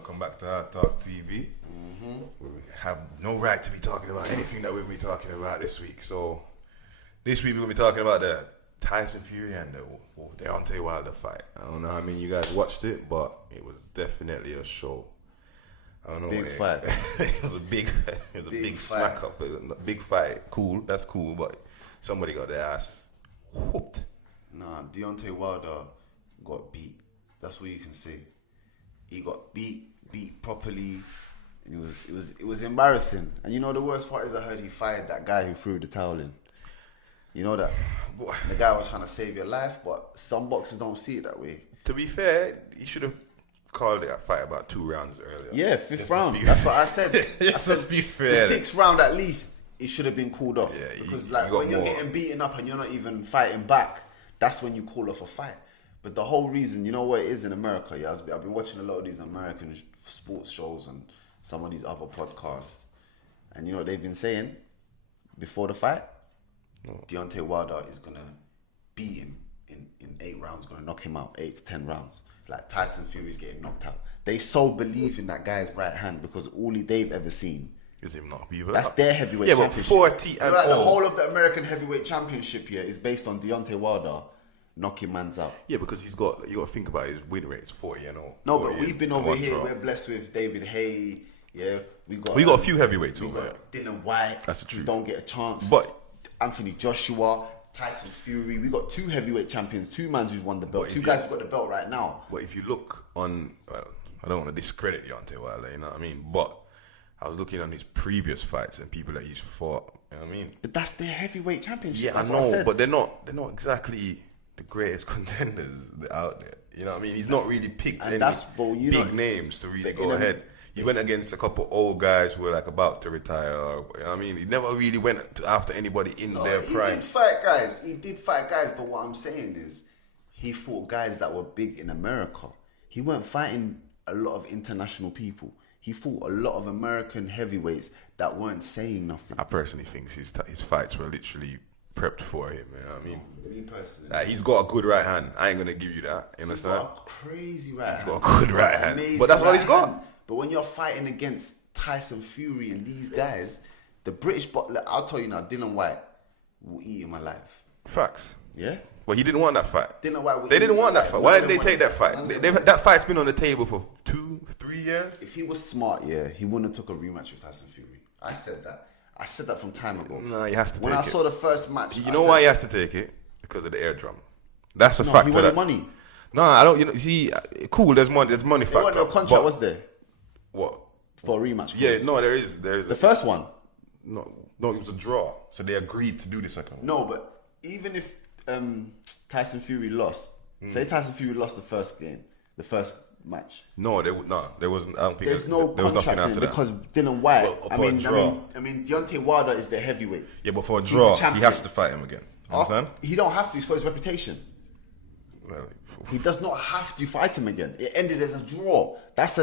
welcome back to ArdTalk TV. We have no right to be talking about anything that we'll be talking about this week. So this week we're going to be talking about the Tyson Fury and the Deontay Wilder fight. I don't know how many of you guys watched it, but it was definitely a show. I don't know. Big fight. It was a big smack up. A big fight. Cool. That's cool. But somebody got their ass whooped. Nah, Deontay Wilder got beat. That's what you can say. He got beat properly. It was embarrassing. And you know the worst part is I heard he fired that guy who threw the towel in. You know that? The guy was trying to save your life, but some boxers don't see it that way. To be fair, he should have called it a fight about 2 rounds earlier. Yeah, fifth round. That's what I said. Let's be fair. The 6th round at least, it should have been called off. Yeah, because more. when you're getting beaten up and you're not even fighting back, that's when you call off a fight. But the whole reason, you know what it is in America, yeah, I've been watching a lot of these American sports shows and some of these other podcasts. And you know what they've been saying before the fight? Deontay Wilder is going to beat him in 8 rounds, going to knock him out, 8 to 10 rounds. Like Tyson Fury's getting knocked out. They so believe in that guy's right hand because all they've ever seen is him not people. That's their heavyweight championship. Yeah, but 40 and like the whole of the American heavyweight championship here is based on Deontay Wilder knocking mans out. Yeah, because you got to think about his win rate is 40 and all. No, but we've been over here. We're blessed with David Haye. Yeah, we got a few heavyweights over there. Dylan White. That's the truth. We don't get a chance. But Anthony Joshua, Tyson Fury. We got 2 heavyweight champions, 2 mans who's won the belt. 2 guys who've got the belt right now. But if you look on, well, I don't want to discredit Deontay Wilder, you know what I mean? But I was looking on his previous fights and people that he's fought, you know what I mean? But that's their heavyweight championship. Yeah, I know, but they're not exactly the greatest contenders out there. You know what I mean? He's not really picked any big names to really go ahead. He went against a couple old guys who were like about to retire. Or, you know what I mean? He never really went after anybody in their prime. He did fight guys, but what I'm saying is he fought guys that were big in America. He weren't fighting a lot of international people. He fought a lot of American heavyweights that weren't saying nothing. I personally think his fights were literally prepped for him. You know what I mean? Me personally. He's got a good right hand. I ain't going to give you that. You understand? He's got a crazy right hand. He's got a good right hand. But that's all he's got. But when you're fighting against Tyson Fury and these guys, the British boxer, I'll tell you now, Dylan White will eat him alive. Facts. Yeah? Well, he didn't want that fight. Dylan White they didn't want that fight. Why did they take that fight? That fight's been on the table for 2-3 years. If he was smart, yeah, he wouldn't have took a rematch with Tyson Fury. I said that from time ago. No, he has to take it. When I saw the first match, you know why he has to take it? Because of the air drum. That's a factor. He wanted money. No, I don't. You know, see, cool. There's money. There's money factor. No contract was there. What? For a rematch. Yeah, no, there is. The first one. No, it was a draw. So they agreed to do the second one. No, but even if Tyson Fury lost, say Tyson Fury lost the first game, the first match. No, there wasn't. I don't think there was nothing after that because Dylan White. Well, I mean, Deontay Wilder is the heavyweight. Yeah, but for a draw, he has to fight him again. Understand? He don't have to. It's for his reputation. Well, he does not have to fight him again. It ended as a draw. That's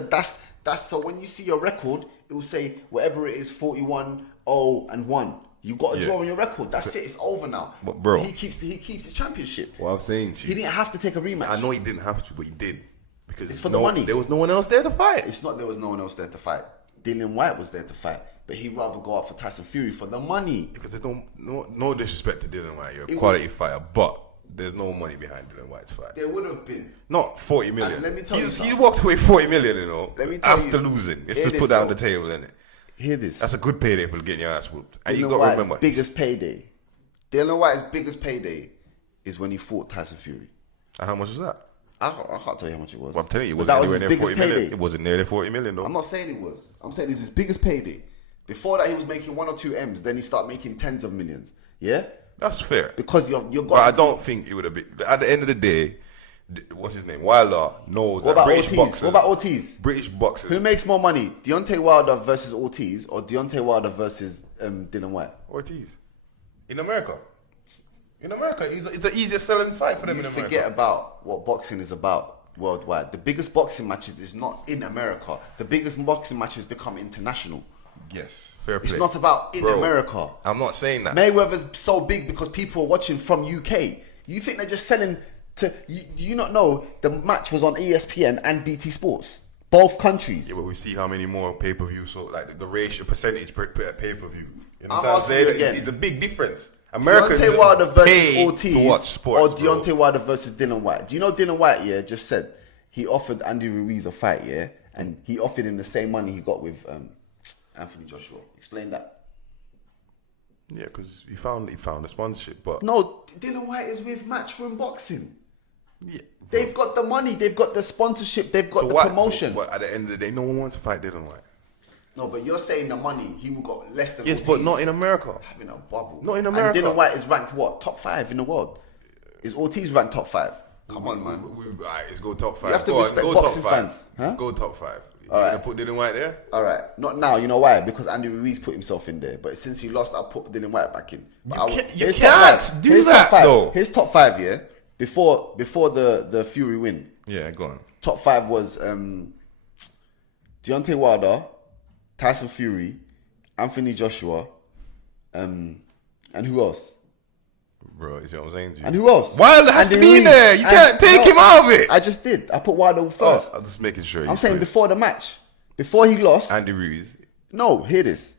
so when you see your record, it will say whatever it is, 41-0-1. You got a draw on your record. That's it. It's over now. But bro, he keeps his championship. What I'm saying to you, he didn't have to take a rematch. I know he didn't have to, but he did because it's for the money. There was no one else there to fight. It's not there was no one else there to fight. Dylan White was there to fight, but he'd rather go out for Tyson Fury for the money. Because there's no disrespect to Dylan White. You're a quality fighter, but there's no money behind Dylan White's fight. There would have been. Not 40 million. And let me tell you he walked away 40 million, you know. Let me tell after losing. It's just put that on the table, isn't it? Hear this. That's a good payday for getting your ass whooped. And you got to remember. Biggest payday. Dylan White's biggest payday is when he fought Tyson Fury. And how much was that? I can't tell you how much it was. Well, I'm telling you, it wasn't anywhere near 40 million. It wasn't near 40 million, though. I'm not saying it was. I'm saying it's his biggest payday. Before that, he was making 1 or 2 M's. Then he started making tens of millions. Yeah? That's fair. Because you're But I don't think it would have been. At the end of the day, what's his name? Wilder knows that British boxers. What about Ortiz? British boxers. Who makes more money? Deontay Wilder versus Ortiz or Deontay Wilder versus Dylan White? Ortiz. In America. It's an easier selling fight for them in America. Forget about what boxing is about worldwide. The biggest boxing matches is not in America. The biggest boxing matches become international. Yes, fair play. It's not about in America. I'm not saying that. Mayweather's so big because people are watching from UK. You think they're just selling to... Do you not know the match was on ESPN and BT Sports? Both countries. Yeah, but we see how many more pay-per-view, so like the ratio, percentage per pay-per-view. You know I'm what I'm asking saying? you again. It's a big difference. Americans Deontay Wilder versus pay Ortiz to watch sports, or Deontay Wilder versus Dylan White. Do you know Dylan White, just said he offered Andy Ruiz a fight, and he offered him the same money he got with Anthony Joshua. Explain that. Yeah, because he found a sponsorship, but No, Dylan White is with Matchroom Boxing. yeah, They've got the money, they've got the sponsorship, they've got the promotion. But at the end of the day, no one wants to fight Dylan White. No, but you're saying the money, he will got less than Yes, Ortiz. but not in America. Having a bubble. Not in America. And Dylan White is ranked what? Top 5 in the world. Is Ortiz ranked top 5? Come on, man. All right, let's go top 5. You have to Go on, respect go boxing top 5. fans. Huh? Go top 5. You All gonna right. put Dylan White there? All right, not now. You know why? Because Andy Ruiz put himself in there. But since he lost, I'll put Dylan White back in. But You his can't top five- do his that, top five, though. His top 5, before the Fury win. Yeah, go on. Top 5 was Deontay Wilder, Tyson Fury, Anthony Joshua, and who else? Bro, you see what I'm saying to you? And who else? Wilder has to Andy be in Ruiz. there. You can't take him out of it. I just did. I put Wilder first. I'm just making sure. I'm saying before the match. Before he lost. Andy Ruiz. No, hear this.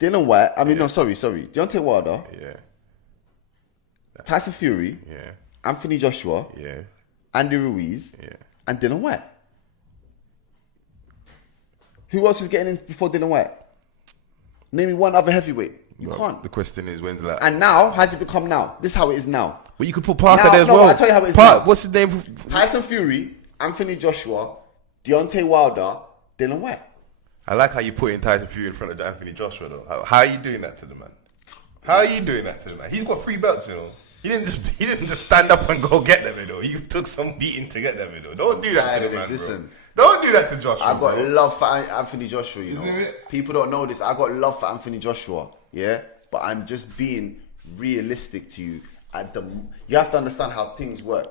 Dylan White. no, sorry. Deontay Wilder, Yeah, Tyson Fury, yeah, Anthony Joshua, yeah, Andy Ruiz, yeah. and Dylan White. Who else is getting in before Dylan White? Name me one other heavyweight. You can't. The question is, when's the last? And now, has it become now? This is how it is now. But you could put Parker Now- there as no, well. I'll tell you how it is now. What's his name? Tyson Fury, Anthony Joshua, Deontay Wilder, Dylan White. I like how you put in Tyson Fury in front of Anthony Joshua, though. How are you doing that to the man? How are you doing that to the man? He's got 3 belts, you know. He didn't just stand up and go get them, you know. He took some beating to get them, you know. Don't do that to the man, Listen, bro. Don't do that to Joshua. I got bro. love for Anthony Joshua, you know. Isn't it? People don't know this. I got love for Anthony Joshua, but I'm just being realistic to you. You have to understand how things work.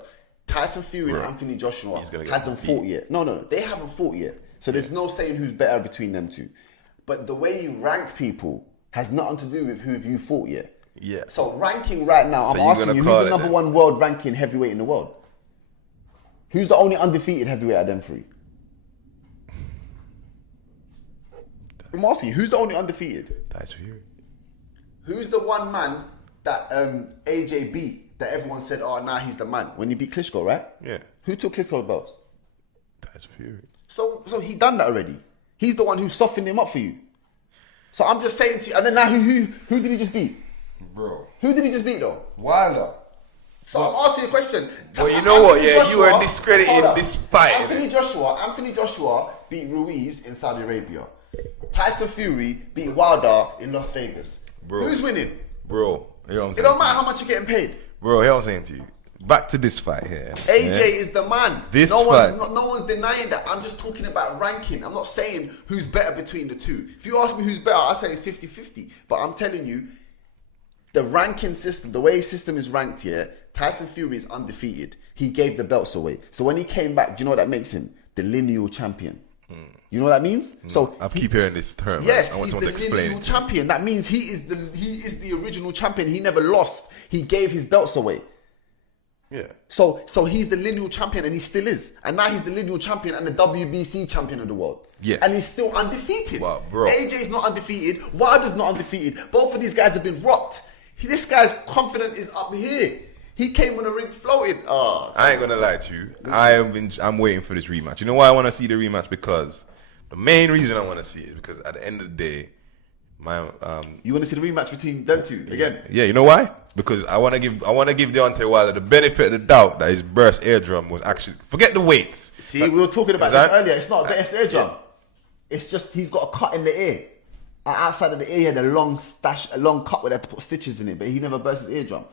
Tyson Fury and Anthony Joshua He's gonna get hasn't beat. fought yet. No, they haven't fought yet. So there's no saying who's better between them two. But the way you rank people has nothing to do with who you fought yet. Yeah. So ranking right now, So I'm you're asking gonna you, call who's the it number then? 1 world ranking heavyweight in the world? Who's the only undefeated heavyweight at them 3? I'm asking you, who's the only undefeated? Tyson Fury. Who's the one man that AJ beat that everyone said, oh, nah, he's the man? When he beat Klitschko, right? Yeah. Who took Klitschko's belts? Tyson Fury. So he done that already. He's the one who softened him up for you. So I'm just saying to you, and then now who did he just beat? Bro. Who did he just beat though? Wilder. So I'm asking you a question. Well, you know what? Anthony Yeah, you Joshua- are discrediting hold up. this fight. Anthony Joshua beat Ruiz in Saudi Arabia. Tyson Fury beat Wilder in Las Vegas. Bro. Who's winning? Bro, you know what I'm It saying? don't matter how much you're getting paid. Bro, you know what I'm saying to you? Back to this fight here. AJ yeah? is the man. This no fight. one's denying that. I'm just talking about ranking. I'm not saying who's better between the two. If you ask me who's better, I say it's 50-50. But I'm telling you, the ranking system, the way his system is ranked here, Tyson Fury is undefeated. He gave the belts away. So when he came back, do you know what that makes him? The lineal champion. You know what that means? So I keep hearing this term. yes, man. I want he's someone to the explain lineal it. champion. That means he is the original champion. He never lost. He gave his belts away. Yeah. So he's the lineal champion, and he still is. And now he's the lineal champion and the WBC champion of the world. Yes. And he's still undefeated. Wow, bro. AJ's not undefeated. Wilder's not undefeated. Both of these guys have been rocked. This guy's confidence is up here. He came on the ring floating. Oh, I ain't gonna lie to you. I'm waiting for this rematch. You know why I want to see the rematch? Because the main reason I want to see it is because at the end of the day, you want to see the rematch between them two again? Yeah, you know why? Because I want to give Deontay Wilder the benefit of the doubt that his burst eardrum was actually, forget the weights. See, we were talking about this earlier. It's not a best eardrum. It's just he's got a cut in the ear. And outside of the ear, he had a long cut where they had to put stitches in it, but he never burst his eardrum.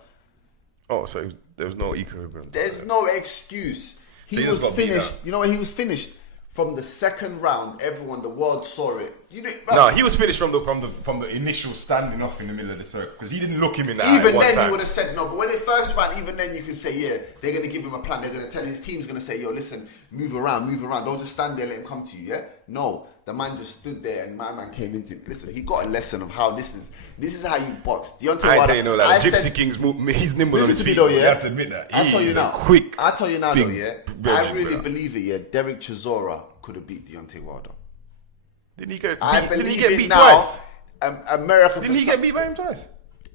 Oh, so there was no equilibrium. There's no excuse. He So he was just got beat finished. up. You know what? He was finished from the second round. Everyone, the world saw it. You know, No, he was finished from the initial standing off in the middle of the circle because he didn't look him in the eye even one then time. you would have said no. But when it first ran, even then you could say, yeah, they're gonna give him a plan. They're gonna tell his team's gonna say, yo, listen, move around. Don't just stand there, let him come to you. Yeah, no. The man just stood there, and my man came into. Listen, he got a lesson of how this is how you box. Deontay I ain't Wilder, telling you, no, like Gypsy said- King's he's nimble on Listen his to me feet. though, You yeah. have to admit that. I tell you now. Quick. I tell you now, big though, yeah. I version, really brother. believe it, yeah. Derek Chisora could have beat Deontay Wilder. Didn't he get I beat, believe didn't he get it beat now. twice? America. Didn't he get beat by him twice?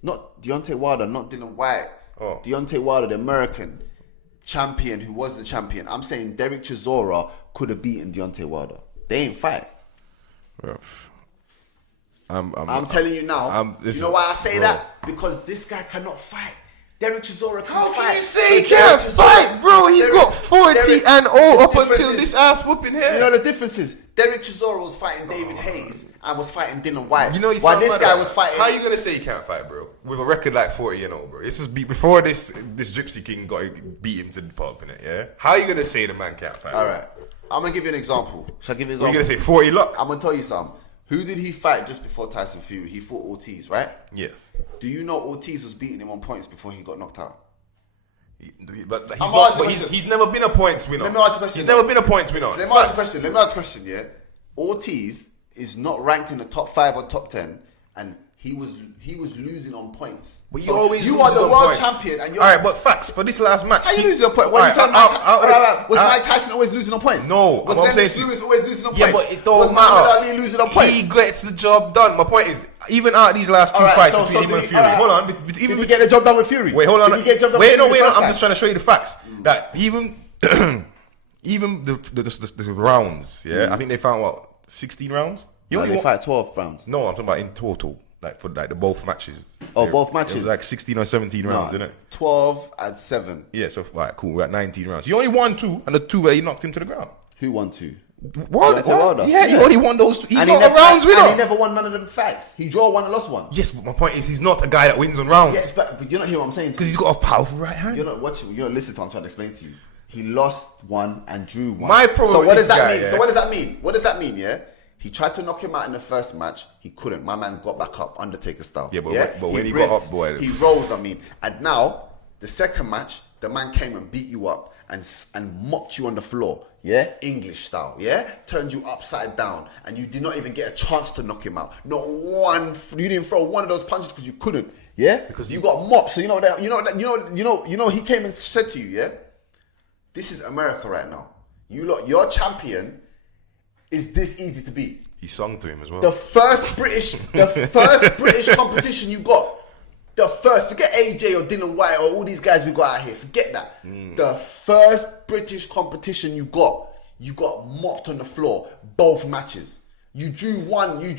Not Deontay Wilder, not Dylan White. Oh. Deontay Wilder, the American champion who was the champion. I'm saying Derek Chisora could have beaten Deontay Wilder. They ain't fight. Bro, I'm telling you now. You know why I say that? Because this guy cannot fight. Derek Chisora can How fight. can you say he can't fight, bro? He's got 40 and 0 up until this ass whooping here. You know the difference is Derek Chisora was fighting David Hayes and was fighting Dylan White. You know, while this guy was fighting. How you gonna say he can't fight, bro? With a record like 40 and 0, bro. This is before this Gypsy King beat him to the pulp in it. Yeah. How you gonna say the man can't fight? All right, I'm gonna give you an example. Shall I give you an example? You're gonna say 40 luck? I'm gonna tell you something. Who did he fight just before Tyson Fury? He fought Ortiz, right? Yes. Do you know Ortiz was beating him on points before he got knocked out? But he's never been a points winner. Let me ask you a question. He's never been a points winner. Let me ask you a question, yeah? Ortiz is not ranked in the top 5 or top 10, and he was losing on points. But so you are the world points. champion, and you're all right. But facts for this last match. How you losing on points? Was Mike Tyson always losing on points? No, was Lennox Lewis always losing on points? Yeah, but it don't was matter. Muhammad Ali losing on points? He gets the job done. My point is, even out of these last two fights between him and Fury, hold on. Did he get the job done with Fury? Wait, hold on. Did he get the job done wait, with Fury? I'm just trying to show you the facts. That even the rounds, yeah, I think they found 16 rounds. They fight 12 rounds. No, I'm talking about in total, like for like the both matches. Oh, both matches. It was like 16 or 17 rounds, isn't it? 12 and 7. Yeah, so right, cool. We're at 19 rounds. You only won 2, and the 2 where he knocked him to the ground. Who won 2? Wilder. Yeah, he only won those 2. He's not a rounds winner. And he never won none of them fights. He draw one and lost one. Yes, but my point is he's not a guy that wins on rounds. Yes, but you're not hearing what I'm saying. Because he's got a powerful right hand. You're not watching. You're not listening to what I'm trying to explain to you. He lost one and drew one. My problem. So what does that guy, mean? Yeah? So what does that mean? What does that mean? Yeah. He tried to knock him out in the first match. He couldn't. My man got back up, Undertaker style. Yeah, but when he got up, boy, he rose. And now the second match, the man came and beat you up and mopped you on the floor. Yeah, English style. Yeah, turned you upside down, and you did not even get a chance to knock him out. Not one. You didn't throw one of those punches because you couldn't. Yeah, because you got mopped. So you know that. You know. He came and said to you, yeah, this is America right now. Your champion is this easy to beat. He sung to him as well. The first British competition you got. The first, forget AJ or Dylan White or all these guys we got out here. Forget that. The first British competition you got mopped on the floor. Both matches. You drew one. You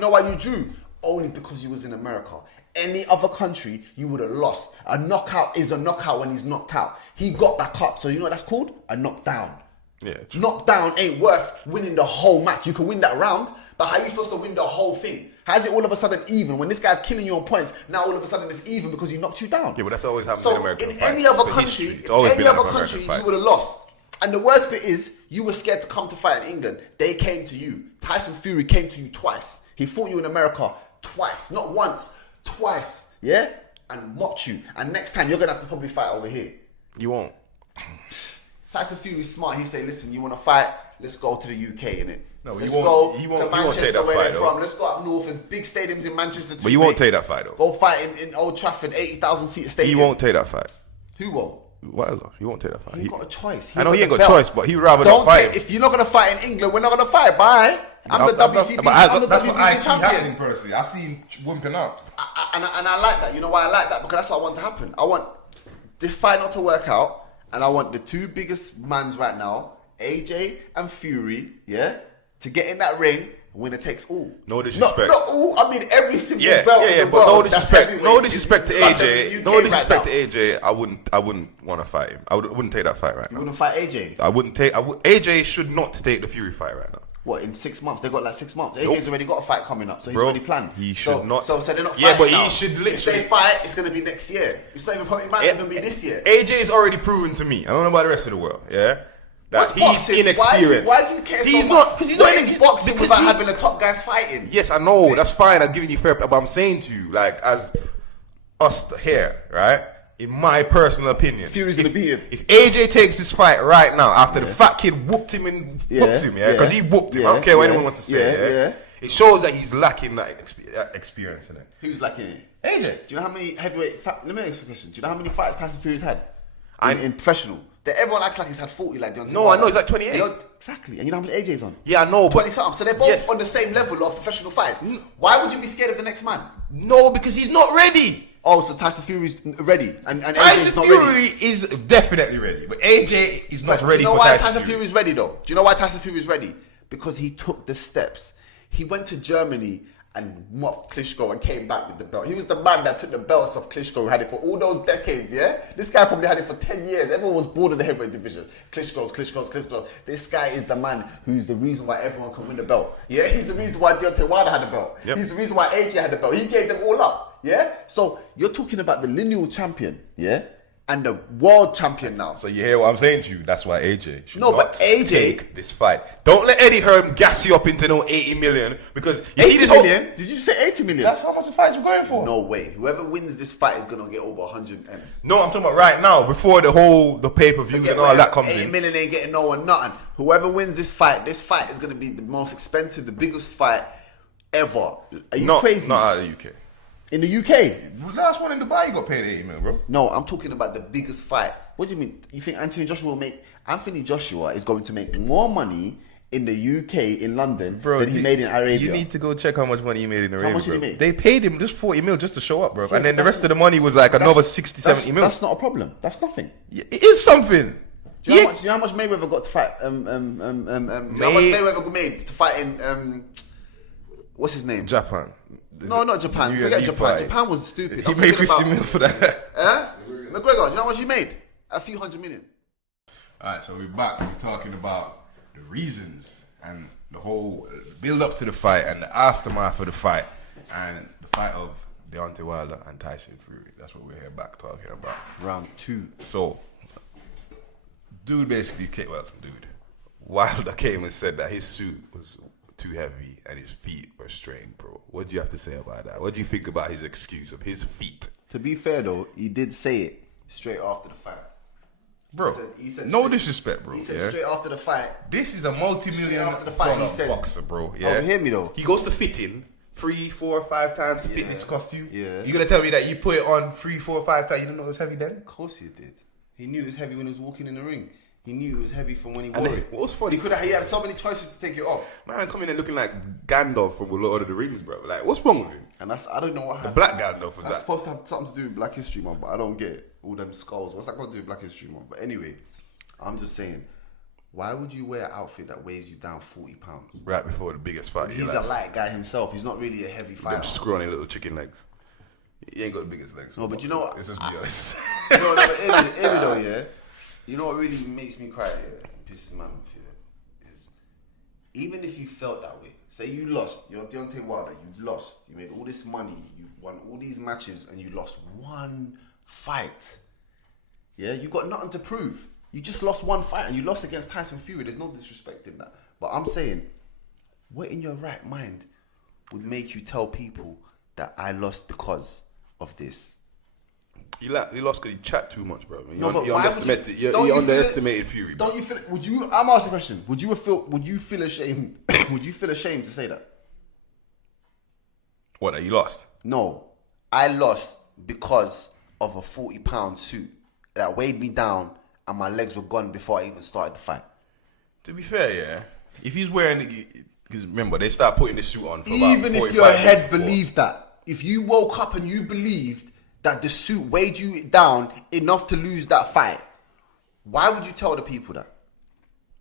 know why you drew? Only because you was in America. Any other country, you would have lost. A knockout is a knockout when he's knocked out. He got back up. So you know what that's called? A knockdown. Yeah, true. Knockdown ain't worth winning the whole match. You can win that round, but how are you supposed to win the whole thing? How's it all of a sudden even? When this guy's killing you on points, now all of a sudden it's even because he knocked you down. Yeah, but that's always happened so in American in fights. any other For country, history, it's always been like you would have lost. And the worst bit is, you were scared to come to fight in England. They came to you. Tyson Fury came to you twice. He fought you in America twice, not once, twice. Yeah, and mopped you. And next time you're gonna have to probably fight over here. You won't. Tyson Fury's smart. He say, listen, you want to fight? Let's go to the UK, innit? No, Let's he go won't to Manchester, take that where fight, they're though. from. Let's go up north. There's big stadiums in Manchester too. But you won't take that fight though. Go fight in Old Trafford, 80,000 seat stadium. He won't take that fight. Who won't? Well, he won't take that fight. He got a choice. I know he ain't got a choice, but he'd rather Don't not fight. If you're not gonna fight in England, we're not gonna fight. Bye. I'm the WBC champion. personally. I see him wimping out. And I like that. You know why I like that? Because that's what I want to happen. I want this fight not to work out, and I want the two biggest mans right now, AJ and Fury, yeah, to get in that ring. Winner takes all. No disrespect. Not all. I mean every single belt in the but world. no disrespect to AJ. No disrespect to right AJ. I wouldn't want to fight him. I wouldn't take that fight right now. You wouldn't fight AJ? AJ should not take the Fury fight right now. What, in 6 months? They got like 6 months. AJ's already got a fight coming up, so he's already planned. He should not. So they're not fighting. Yeah, but now. he should literally. If they fight, it's gonna be next year. It's not even probably. It might even be this year. AJ is already proven to me. I don't know about the rest of the world. Yeah. That he's boxing? inexperienced. Why do you care so much? Because he's not in boxing without having the top guys fighting. Yes, I know. That's fine. I'm giving you fair play. But I'm saying to you, like, as us here, right? In my personal opinion, Fury's going to beat him. If AJ takes this fight right now, after the fat kid whooped him because he whooped him. I don't care what anyone wants to say. It shows that he's lacking that experience in it. Who's lacking it? AJ. Do you know how many heavyweight? Let me ask you a question. Do you know how many fights Tyson Fury's had in professional? That everyone acts like he's had 40 like Deontay No, Wilder. I know, he's like 28. Exactly. And you know how much AJ's on? Yeah, I know, but 20 something. So they're both on the same level of professional fights. Why would you be scared of the next man? No, because he's not ready. Oh, so Tyson Fury's ready, and Tyson AJ's not Fury ready. is definitely ready, but AJ is not ready. Do you know for why Tyson Fury is ready though? Do you know why Tyson Fury is ready? Because he took the steps. He went to Germany and mopped Klitschko and came back with the belt. He was the man that took the belts off Klitschko, had it for all those decades, yeah? This guy probably had it for 10 years. Everyone was bored of the heavyweight division. Klitschko's. This guy is the man who's the reason why everyone can win the belt. Yeah, he's the reason why Deontay Wilder had the belt. Yep. He's the reason why AJ had the belt. He gave them all up, yeah? So you're talking about the lineal champion, yeah? And the world champion now. So you hear what I'm saying to you? That's why AJ should but AJ take this fight. Don't let Eddie Hearn gas you up into no 80 million because you 80 see this million? Did you say 80 million? That's how much the fights we're going for. No way. Whoever wins this fight is gonna get over 100 M's. No, I'm talking about right now before the pay-per-views and all that comes 8 in. million ain't getting no one nothing. Whoever wins this fight is gonna be the most expensive, the biggest fight ever. Are you crazy? Not out of the UK. In the UK? Last one in Dubai, you got paid 80 million, bro. No, I'm talking about the biggest fight. What do you mean? You think Anthony Joshua is going to make more money in the UK, in London, than he made in Arabia? You need to go check how much money he made in Arabia. How much did he bro. make? They paid him just 40 mil just to show up, bro. Yeah, and then the that's rest of the money was like another 60, 70 mil. That's not a problem. That's nothing. Yeah, it is something. Do you know how much Mayweather got to fight? Do you know how much Mayweather made to fight in what's his name? Japan. No, not Japan. Forget Japan. Fight. Japan was stupid. He made 50 mil for that. McGregor, do you know how much he made? A few hundred million. Alright, so we're back. We're talking about the reasons and the whole build up to the fight and the aftermath of the fight and the fight of Deontay Wilder and Tyson Fury. That's what we're here back talking about. Round 2. So, Wilder came and said that his suit was too heavy and his feet were strained, bro. What do you have to say about that? What do you think about his excuse of his feet? To be fair though, he did say it straight after the fight. Bro, he said no disrespect, bro. He said straight after the fight. This is a multi-million after the fight, he said, boxer, bro. Yeah, hear me though. He goes to fitting 3, 4, 5 times to fit this costume. Yeah. You gonna tell me that you put it on 3, 4, 5 times? You didn't know it was heavy then? Of course he did. He knew it was heavy when he was walking in the ring. He knew it was heavy from when he wore it. What was funny? He had so many choices to take it off. Man, coming in looking like Gandalf from Lord of the Rings, bro. Like, what's wrong with him? And I don't know what happened. Black Gandalf was That's that? supposed to have something to do with Black History Month, but I don't get it. All them skulls. What's that got to do with Black History Month? But anyway, I'm just saying, why would you wear an outfit that weighs you down 40 pounds? Right before the biggest fight. He's a light guy himself. He's not really a heavy fighter. Them scrawny little chicken legs. He ain't got the biggest legs. No, but you know what? Let's just be honest. You know what, hear me though, yeah? You know what really makes me cry, yeah? Pisses me off, yeah? Is even if you felt that way, say you lost, you're Deontay Wilder, you've lost, you made all this money, you've won all these matches, and you lost one fight. Yeah, you got nothing to prove. You just lost one fight, and you lost against Tyson Fury. There's no disrespect in that. But I'm saying, what in your right mind would make you tell people that I lost because of this? He lost because he chat too much, bro. He No, but underestimated. He don't you underestimated Fury. Bro. Don't you feel? Would you? I'm asking a question. Would you feel ashamed? Would you feel ashamed to say that? What? That he lost? No, I lost because of a 40-pound suit that weighed me down, and my legs were gone before I even started the fight. To be fair, yeah. If he's wearing, because remember they start putting the suit on. For Even about if your head before. believed that, if you woke up and you believed that the suit weighed you down enough to lose that fight, why would you tell the people that?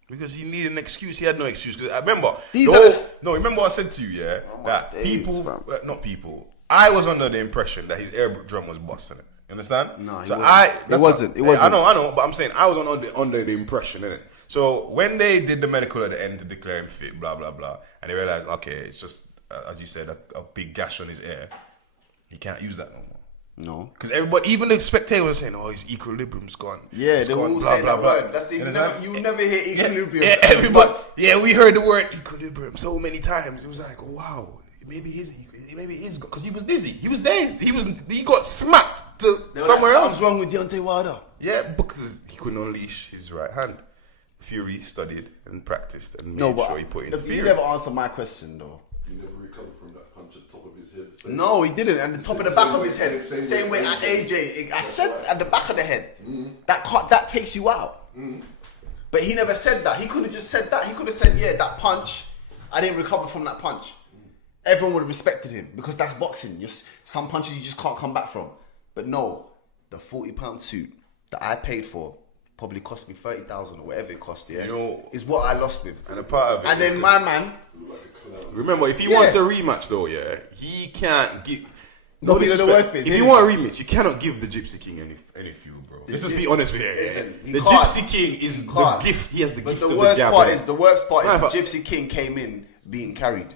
Because he needed an excuse. He had no excuse. Because I remember. Remember what I said to you, yeah? That not people. I was under the impression that his air drum was busting it. You understand? No, it wasn't. It wasn't. I know, but I'm saying I was under the impression, innit? So when they did the medical at the end to declare him fit, blah, blah, blah, and they realized, okay, it's just, as you said, a big gash on his ear, he can't use that no more. No. Because everybody, even the spectators were saying, oh, his equilibrium's gone. Yeah, it's they gone, all blah, say blah, that blah. word. That's you never hear equilibrium. Yeah, everybody. Yeah, we heard the word equilibrium so many times. It was like, wow, maybe it is because he was dizzy. He was dazed. He got smacked to somewhere else. What's wrong with Deontay Wilder? Yeah, because he couldn't unleash his right hand. Fury studied and practiced and made sure he put in Fury. You never answered my question though. He never recovered from that punch at the top of his head. No, he didn't. And the top of the back of his head. Same way at AJ. I said at the back of the head. That takes you out. But he never said that. He could have just said that. He could have said, yeah, that punch, I didn't recover from that punch. Everyone would have respected him because that's boxing. Some punches you just can't come back from. But no, the £40 suit that I paid for probably cost me 30,000 or whatever it cost, yeah, is what I lost with. And a part of it. And then my man. Remember, if he wants a rematch though, yeah, he can't give. No, but the worst bit. If you want a rematch, you cannot give the Gypsy King any fuel, bro. Let's just be honest with you. Listen, the Gypsy King is the gift. He has the gift of the gab. But the worst part is the Gypsy King came in being carried.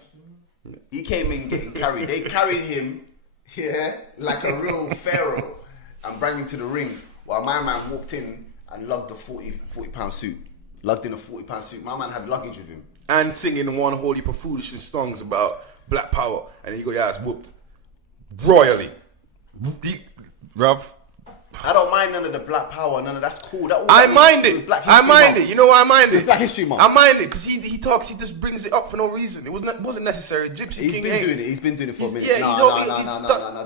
He came in getting carried. They carried him, yeah, like a real pharaoh and brought him to the ring while my man walked in and lugged the £40 suit. Lugged in a £40 suit. My man had luggage with him. And singing one whole heap of foolish songs about black power. And he got your ass whooped. Royally. Bruv. I don't mind none of the black power, none of that's cool. I mind it. I mind it. You know why I mind it? It's Black History Month. I mind it because he talks, he just brings it up for no reason. It wasn't necessary. Gypsy King He's been doing it for a minute. Yeah, no.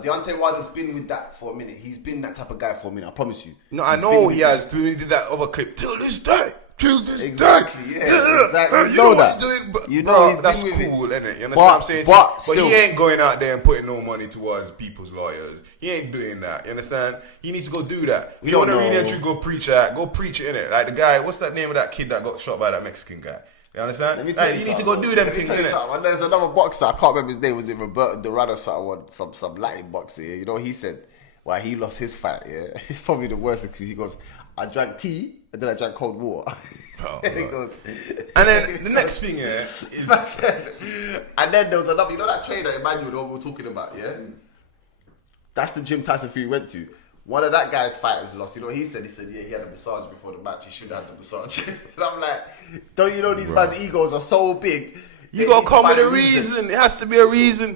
Deontay Wilder's been with that for a minute. He's been that type of guy for a minute. I promise you. No, I know he has. When he did that other clip, till this day. Exactly, yeah, exactly. You know what he's doing, but you know he's that's been with cool, it. innit? You understand what I'm saying? But he ain't going out there and putting no money towards people's lawyers. He ain't doing that. You understand? He needs to go do that. If you want to read entry, go preach that. Go preach it, innit? Like the guy, what's that name of that kid that got shot by that Mexican guy? You understand? You need to go do them things, innit? There's another boxer, I can't remember his name. Was it Roberto Dorado or some Latin boxer? Yeah? You know what he said? Why he lost his fight? Yeah, it's probably the worst excuse. He goes, "I drank tea and then I drank cold water." And he goes, and then the next thing is, and then there was another. You know that trainer Emmanuel that we were talking about? Yeah, that's the gym Tyson Fury went to. One of that guy's fighters lost. You know what he said? He said, yeah, he had a massage before the match. He should have had the massage. And I'm like, don't you know these man's egos are so big? You gotta come with a reason. It has to be a reason.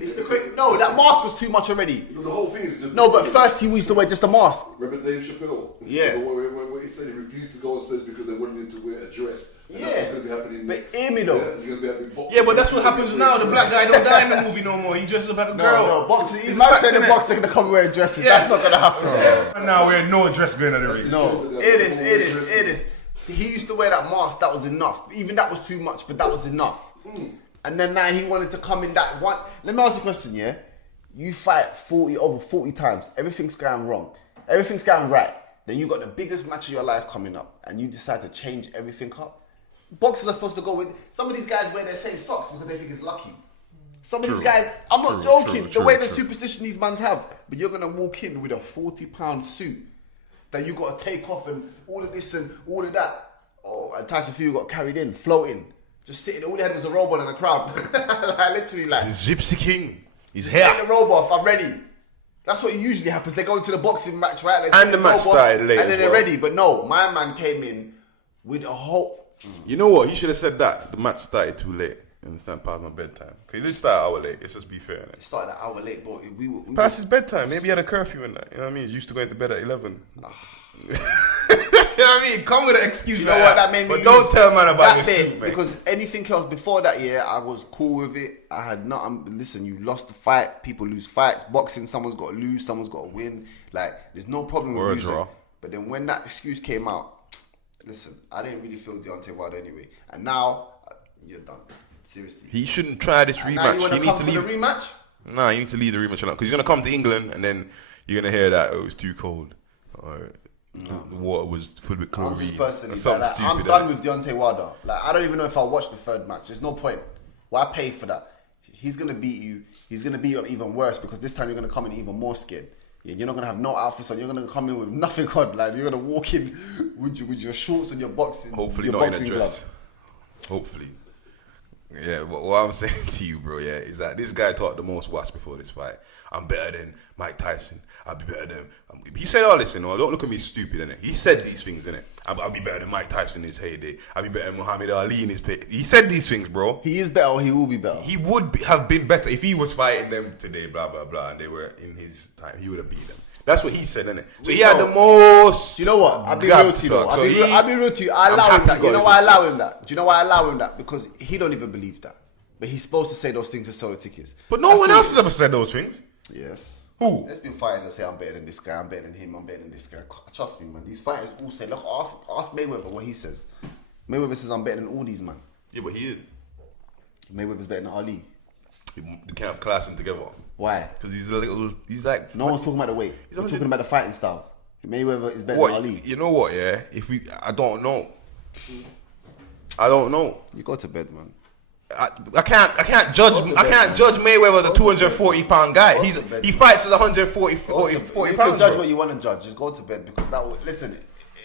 No, that mask was too much already. The whole thing is just... No, but first he used to wear just a mask. Remember Dave Chappelle? Yeah. What he said, he refused to go on stage because they wanted him to wear a dress. And yeah. That's going to be happening but next. Hear me though. Yeah, but that's what happens now. The black guy don't die in the movie no more. He dresses up like a girl. No, boxing. He's not saying the boxer gonna come wearing dresses. Yeah. That's not gonna happen. Yeah. Now we're no dress going to the ring. No, it is. He used to wear that mask. That was enough. Even that was too much, but that was enough. And then now he wanted to come in that one. Let me ask you a question, yeah? You fight over 40 times. Everything's going wrong. Everything's going right. Then you got the biggest match of your life coming up and you decide to change everything up. Boxers are supposed to go with... Some of these guys wear their same socks because they think it's lucky. Some of these guys... I'm not joking. The way the superstition these mans have. But you're going to walk in with a £40 suit that you got to take off and all of this and all of that. Oh, and Tyson Fury got carried in, floating. Just sitting, all they had was a robot in the crowd. Like, literally like... This is Gypsy King. He's here. Take the robot off, I'm ready. That's what usually happens. They go into the boxing match, right? And the match started late. And then they're ready. But no, my man came in with a whole... You know what? He should have said that. The match started too late. You understand? Past my bedtime. Because he did start an hour late. Let's just be fair. It started an hour late, but we past his bedtime. Maybe he had a curfew in that. You know what I mean? He's used to going to bed at 11. You know what I mean? Come with an excuse. You know what that made me But don't tell man about your bit, suit, mate. because anything else before that year, I was cool with it. I had not. Listen, you lost the fight. People lose fights. Boxing, someone's got to lose. Someone's got to win. Like, there's no problem with losing. Draw. But then when that excuse came out, listen, I didn't really feel Deontay Wilder anyway. And now you're done. Seriously. He shouldn't try this rematch. Now you want to come for the rematch? Nah, you need to leave the rematch alone because he's gonna come to England and then you're gonna hear that it was too cold. Or the water was full with chlorine. I'm just personally like, I'm done with Deontay Wilder. Like, I don't even know if I'll watch the third match. There's no point. Why pay for that? He's gonna beat you. He's gonna beat you even worse because this time you're gonna come in even more scared. Yeah, you're not gonna have no outfits on. You're gonna come in with nothing on. Like, you're gonna walk in with your shorts and your boxing. Hopefully your not boxing in a dress. glove. Hopefully. Yeah, but what I'm saying to you, bro, yeah, is that this guy talked the most was before this fight. I'm better than Mike Tyson. I'll be better than... He said all this, you know. Don't look at me stupid, innit? He said these things, innit? I'll be better than Mike Tyson in his heyday. I'll be better than Muhammad Ali in his pay. He said these things, bro. He is better. He will be better. He would have been better if he was fighting them today, blah, blah, blah, and they were in his time. He would have beat them. That's what he said, innit? So he had the most... Do you know what? I'll be real to you, though. I'll be real to you. I allow him that. You know why I allow him that? Do you know why I allow him that? Because he don't even believe that. But he's supposed to say those things to sell the tickets. But no one else has ever said those things. Yes. Who? There's been fighters that say, I'm better than this guy, I'm better than him, I'm better than this guy. Trust me, man. These fighters all say, look, ask Mayweather what he says. Mayweather says I'm better than all these man. Yeah, but he is. Mayweather's better than Ali. You can't class them together. Why? Because he's like. No one's talking about the weight. We're talking about the fighting styles. Mayweather is better What? than Ali. You know what? Yeah. I don't know. I don't know. You go to bed, man. I can't judge Mayweather as a 240-pound guy. He fights as a 140 You pounds. can judge bro. what you want to judge. Just go to bed because listen.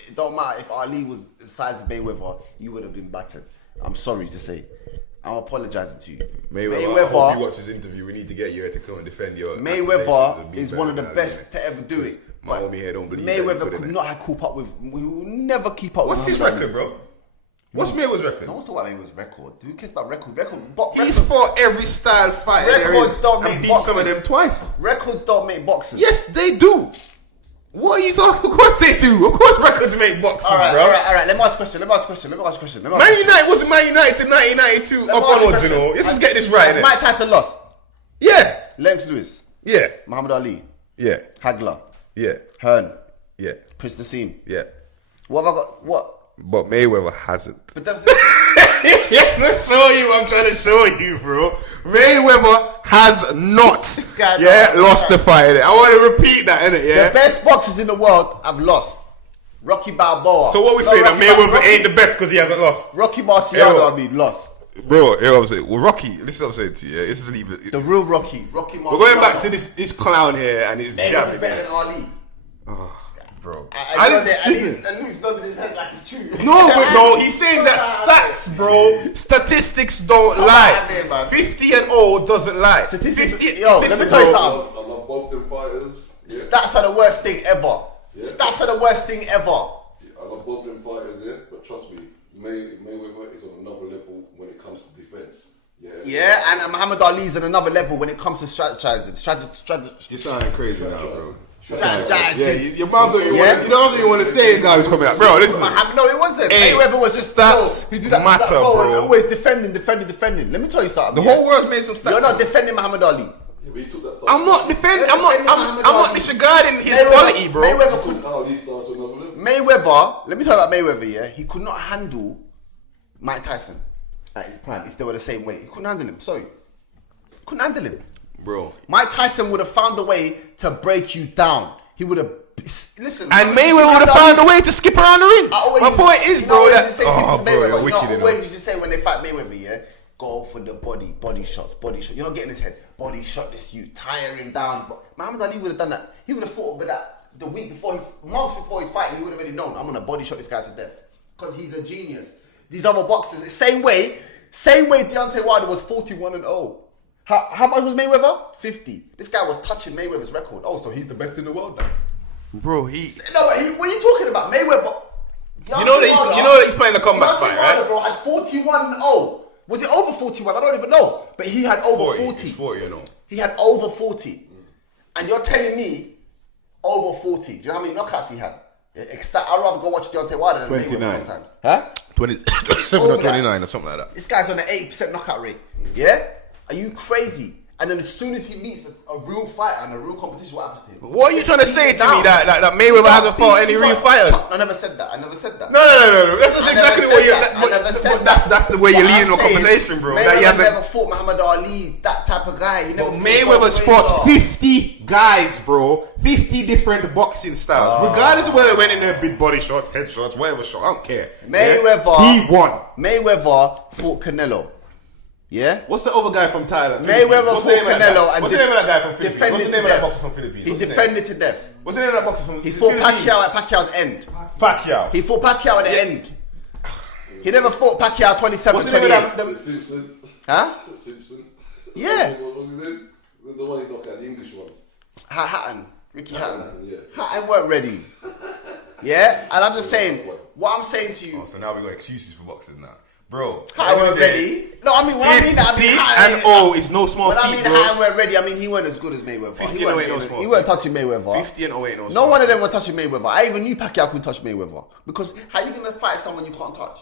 It don't matter if Ali was the size of Mayweather, you would have been battered. I'm sorry to say. I'm apologizing to you. Mayweather, I hope you watch this interview. We need to get you here to come and defend your. Mayweather is one of the best to ever do it. My homie here don't believe Mayweather could not have keep up with. We will never keep up. What's with his record, bro? What's Mayweather's record? No one's talking about Mayweather's record. Who cares about record? He's fought every style fighter there Records is don't and make beat boxers. some of them twice. Records don't make boxers. Yes, they do. What are you talking? Of course they do. Of course records make boxers, All right. bro. Let me ask a question. Man United wasn't Man United to 1992 up onwards, you know. Let's just get this right. Has Mike Tyson lost? Yeah. Lennox Lewis. Yeah. Muhammad Ali. Yeah. Hagler. Yeah. Hearn. Yeah. Prince Nassim. Yeah. What have I got? What? But Mayweather hasn't. But that's Yes, I show you. I'm trying to show you, bro. Mayweather has not. Lost the fight. I want to repeat that, innit? Yeah. The best boxers in the world have lost. Rocky Balboa. So what we saying? That Mayweather ain't the best because he hasn't lost. Rocky Marciano, lost. Bro, you know what I'm saying? Well, Rocky, this is what I'm saying to you. Yeah? This is the real Rocky Marciano. We're going back to this clown here and his Mayweather's better than Ali. Oh, bro. And Luke's nodding his head like it's true. No, but no, he's saying that stats, bro. Statistics don't lie. 50 and 0 doesn't lie. Statistics. 50, Yo, let me tell you something. I love both them fighters. Yeah. Stats are the worst thing ever. Yeah. Stats are the worst thing ever. I love both them fighters, yeah. But trust me, Mayweather is on another level when it comes to defense. Yeah, and Muhammad Ali's on another level when it comes to strategizing. You're sounding crazy now, bro. Strategizing. Yeah, your mom don't you want to say it, guy who's coming out. Bro, listen. No, it wasn't. Hey, Mayweather was just stats matter, bro. And always defending. Let me tell you something. The whole world's made some stats. You're not defending Muhammad Ali. Yeah, but he took that I'm not defending. I'm not disregarding his quality, bro. Mayweather could. Ali starts on another level. Mayweather. Let me tell you about Mayweather. Yeah, he could not handle Mike Tyson at his prime if they were the same weight. He couldn't handle him. Sorry, couldn't handle him, bro. Mike Tyson would have found a way to break you down. He would have listen. And Mayweather would have found a way to skip around the ring. My point is, bro, that you're wicked. Used to say when they fight Mayweather, yeah, go for the body shots. You're not getting his head. Body shot this, you tire him down. But Muhammad Ali would have done that. He would have fought with that the week before months before his fight. He would have already known I'm gonna body shot this guy to death because he's a genius. These other boxers, same way Deontay Wilder was 41-0. How much was Mayweather? 50. This guy was touching Mayweather's record. Oh, so he's the best in the world now. Bro, what are you talking about? Mayweather. You know that he's playing the comeback fight, right? Bro, had 41-0. Was it over 41? I don't even know. But he had over 40. 40, you know. He had over 40. And you're telling me over 40. Do you know how many knockouts he had? I'd rather go watch Deontay Wilder than 29. Mayweather sometimes. Huh? 27 or 29 or something like that. This guy's on an 80% knockout rate. Yeah? Are you crazy? And then as soon as he meets a real fighter and a real competition, what happens to him? What are you trying to say to me that Mayweather hasn't fought any real fighters? I never said that. No. That's exactly what you. That's the way you're leading the conversation, bro. Mayweather never fought Muhammad Ali, that type of guy. Mayweather's fought 50 guys, bro. 50 different boxing styles. Regardless of whether they went in there, big body shots, head shots, whatever shot. I don't care. Mayweather. He won. Mayweather fought Canelo. Yeah? What's the other guy from Thailand? Mayweather fought Canelo and what's the name of that guy from Philippines? What's the name of that boxer from Philippines? He defended to death. What's the name of that boxer from He fought Pacquiao at Pacquiao's end. Pacquiao. He fought Pacquiao at the end. He never fought Pacquiao 27-28. What's the name of that? Simpson. Huh? Simpson. Yeah. What was his name? The one he knocked out, the English one. Hatton. Ricky Hatton. Yeah. Hatton weren't ready. Yeah? And I'm just saying, what I'm saying to you. Oh, so now we got excuses for boxers now. Bro, Hatton weren't ready. No, I mean, when I mean that, I mean Hatton. And is no small feat, bro. When I mean Hatton weren't ready, I mean he weren't as good as Mayweather. 50 and 0 ain't no small feat. He weren't touching Mayweather. 50 and 0 ain't no small feat. No one of them were touching Mayweather. I even knew Pacquiao couldn't touch Mayweather. Because how you going to fight someone you can't touch?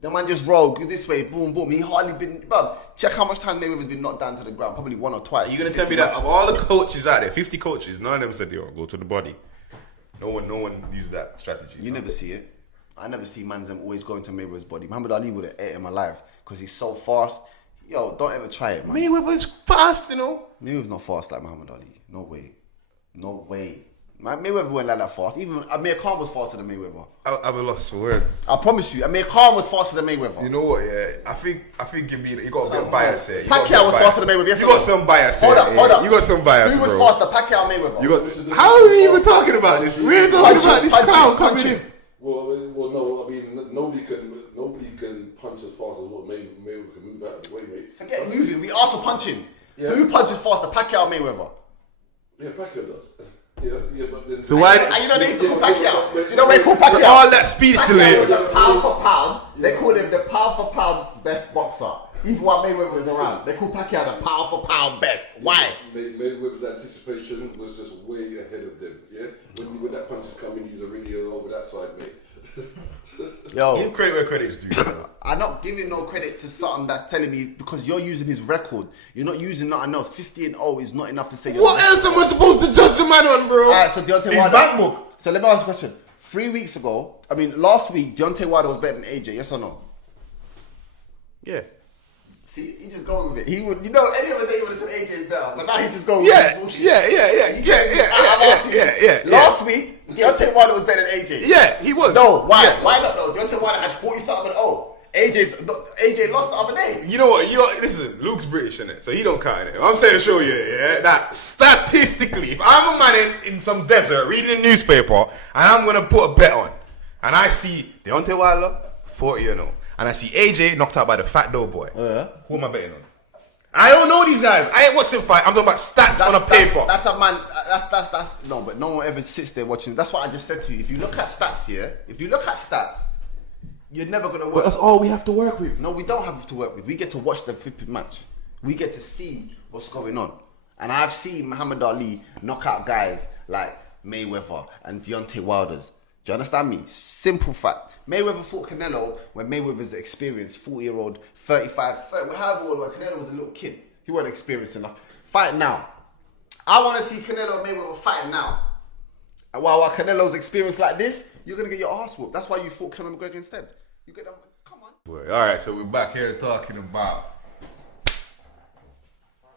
The man just rolled this way, boom, boom. He hardly been, bro. Check how much time Mayweather's been knocked down to the ground. Probably one or twice. You're gonna tell me that of all the coaches out there, 50 coaches, none of them said, "Yo, go to the body." No one used that strategy. You never see it. I never see man's them always going to Mayweather's body. Muhammad Ali would have ate him alive because he's so fast. Yo, don't ever try it, man. Mayweather's fast, you know. Mayweather's not fast like Muhammad Ali. No way. No way. Man, Mayweather went like that fast. Even Amir Khan was faster than Mayweather. I'm a loss for words. I promise you, Amir Khan was faster than Mayweather. You know what? Yeah, I think you got a bit of bias here. Pacquiao was faster than Mayweather. Yes, you got some bias here. Hold up. You got some bias. Who was bro. faster, Pacquiao or Mayweather? How are we even talking about this? We're talking about this clown coming in. Well, no. I mean, nobody can punch as fast as what Mayweather can move out of the way, mate. Forget moving. We asked for punching. Yeah. Who punches faster, Pacquiao or Mayweather? Yeah, Pacquiao does. Yeah, but then. So why? And you know they used to call Pacquiao. Do you know why they call Pacquiao? So all that speed still Pacquiao was in. the pound for pound. They called him the pound for pound best boxer. Even while Mayweather was around, they called Pacquiao the pound for pound best. Why? Mayweather's anticipation was just way ahead of them. Yeah, when that punch is coming, he's already over that side, mate. Yo, Give credit where credit's due. I'm not giving no credit to something that's telling me because you're using his record. You're not using nothing else. 50-0 is not enough to say. What else am I supposed to judge the man on, bro? Alright, so Deontay His Wilder. bank book. So let me ask a question. 3 weeks ago, last week, Deontay Wilder was better than AJ. Yes or no? Yeah. See, he just going with it. He would, any other day he would have said AJ is better, but now he's just going with his bullshit. Yeah. Last week, Deontay Wilder was better than AJ. Yeah, he was. No, why? Yeah. Why not? No, Deontay Wilder had 40-something and AJ lost the other day. You know what? Listen, Luke's British, innit? So he don't count it. I'm saying to show you, yeah, that statistically, if I'm a man in some desert reading a newspaper and I'm gonna put a bet on, and I see Deontay Wilder 40-0, and I see AJ knocked out by the fat doughboy, who am I betting on? I don't know these guys. I ain't watching fight. I'm talking about stats on a paper. That's a man. That's no, but no one ever sits there watching. That's what I just said to you. If you look at stats here, you're never gonna work. But that's all we have to work with. No, we don't have to work with. We get to watch the flipping match. We get to see what's going on. And I've seen Muhammad Ali knock out guys like Mayweather and Deontay Wilder's. Do you understand me? Simple fact. Mayweather fought Canelo when Mayweather's experienced 40-year-old, 35, 30, however old, Canelo was a little kid. He wasn't experienced enough. Fight now. I want to see Canelo and Mayweather fight now. And while Canelo's experienced like this, you're going to get your ass whooped. That's why you fought Conor McGregor instead. You get them. Come on. Boy, all right, so we're back here talking about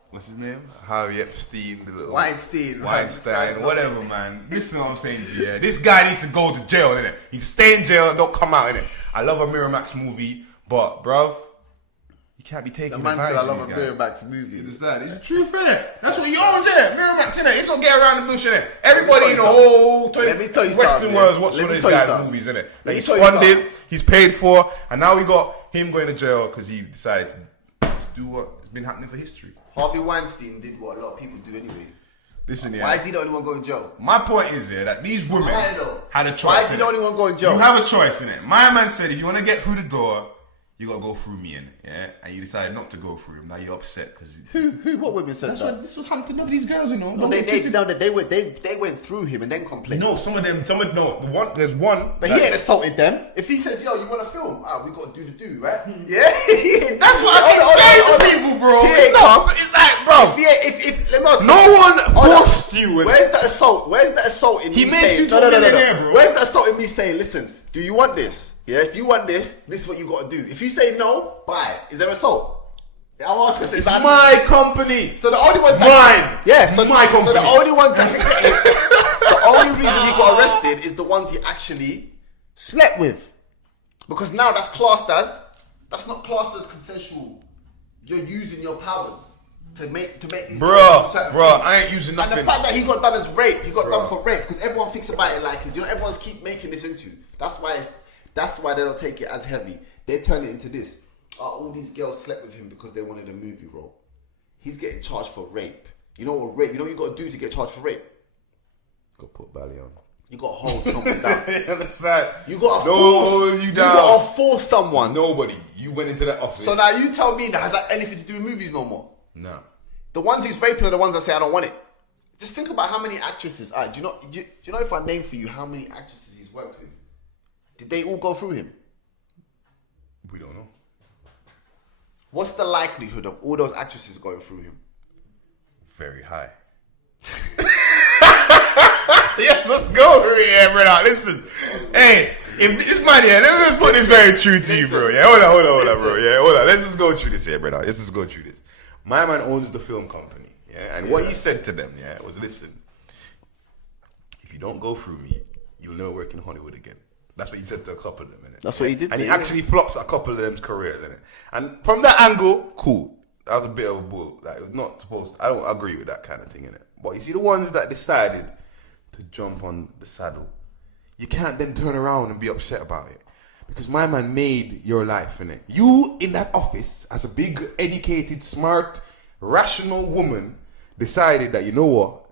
what's his name? Harvey Epstein, the little Weinstein, whatever, man. Listen to what I'm saying to you. Yeah, this guy needs to go to jail, innit? He stay in jail and don't come out, innit? I love a Miramax movie, but bruv, you can't be taking The man advantage said I of love these a guys. Miramax movie. It's that. It's the truth, innit? That's what he owns, innit? Miramax, innit? It's not get around the bush, innit? Everybody in the whole Let me tell you Western something, world yeah. watch Let one me of these tell you guys' something. movies, innit? Let Like me he's tell you funded, something. he's paid for, and now we got him going to jail because he decided to just do what's been happening for history. Harvey Weinstein did what a lot of people do anyway. Listen, yeah. Why is he the only one going to jail? My point is that these women Why though? had a choice. Why is he innit? the only one going to jail? You have a choice in it. My man said, if you want to get through the door, you gotta go through me, yeah. And you decided not to go through him. Now you're upset because Who? What women said that's that? what this was happening to none of these girls, you know. No, they went through him and then complained. No, there's one. But he ain't assaulted them. If he says, yo, you want to film? We got to do the do, right? Yeah. That's what I keep saying to people, bro. It's like, bro. If let me ask you, No one forced you. Where's the assault? Where's the assault in He me makes saying, you talk in there, bro. Where's the assault in me saying, listen, do you want this? Yeah, if you want this is what you got to do. If you say no, bye. Is there assault? I'll ask you. It's my company. So the only ones mine. Yeah, so my company. So the only ones that the only reason he got arrested is the ones he actually slept with. Because now that's not classed as consensual. You're using your powers to make these Bro, I ain't using nothing. And the fact that he got done as rape, he got done for rape, because everyone thinks about it like, everyone's keep making this into. That's why they don't take it as heavy. They turn it into this. All these girls slept with him because they wanted a movie role. He's getting charged for rape. You know what rape? You know what you got to do to get charged for rape? Go put belly on. You got to hold someone down. You understand? You got to force you down. You got to force someone. Nobody. You went into that office. So now you tell me that has that anything to do with movies no more? No. The ones he's raping are the ones that say I don't want it. Just think about how many actresses. Do you know if I name for you how many actresses he's worked with? Did they all go through him? We don't know. What's the likelihood of all those actresses going through him? Very high. Yes, let's go here, brother. Listen, hey, if this man here, let me just put this very true to you, bro. Yeah, hold on, bro. Yeah, hold on. Let's just go through this here, brother. Let's just go through this. My man owns the film company, yeah, and what he said to them, yeah, was listen, if you don't go through me, you'll never work in Hollywood again. That's what he said to a couple of them, innit? That's what he did. And he actually flops a couple of them's careers, innit? And from that angle, cool. That was a bit of a bull. Like, it was not supposed to, I don't agree with that kind of thing, innit? But you see the ones that decided to jump on the saddle, you can't then turn around and be upset about it. Because my man made your life, innit? You in that office, as a big, educated, smart, rational woman, decided that, you know what?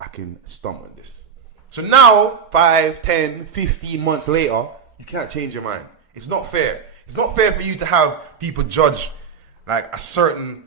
I can stomach on this. So now, 5, 10, 15 months later, you can't change your mind. It's not fair. It's not fair for you to have people judge like a certain...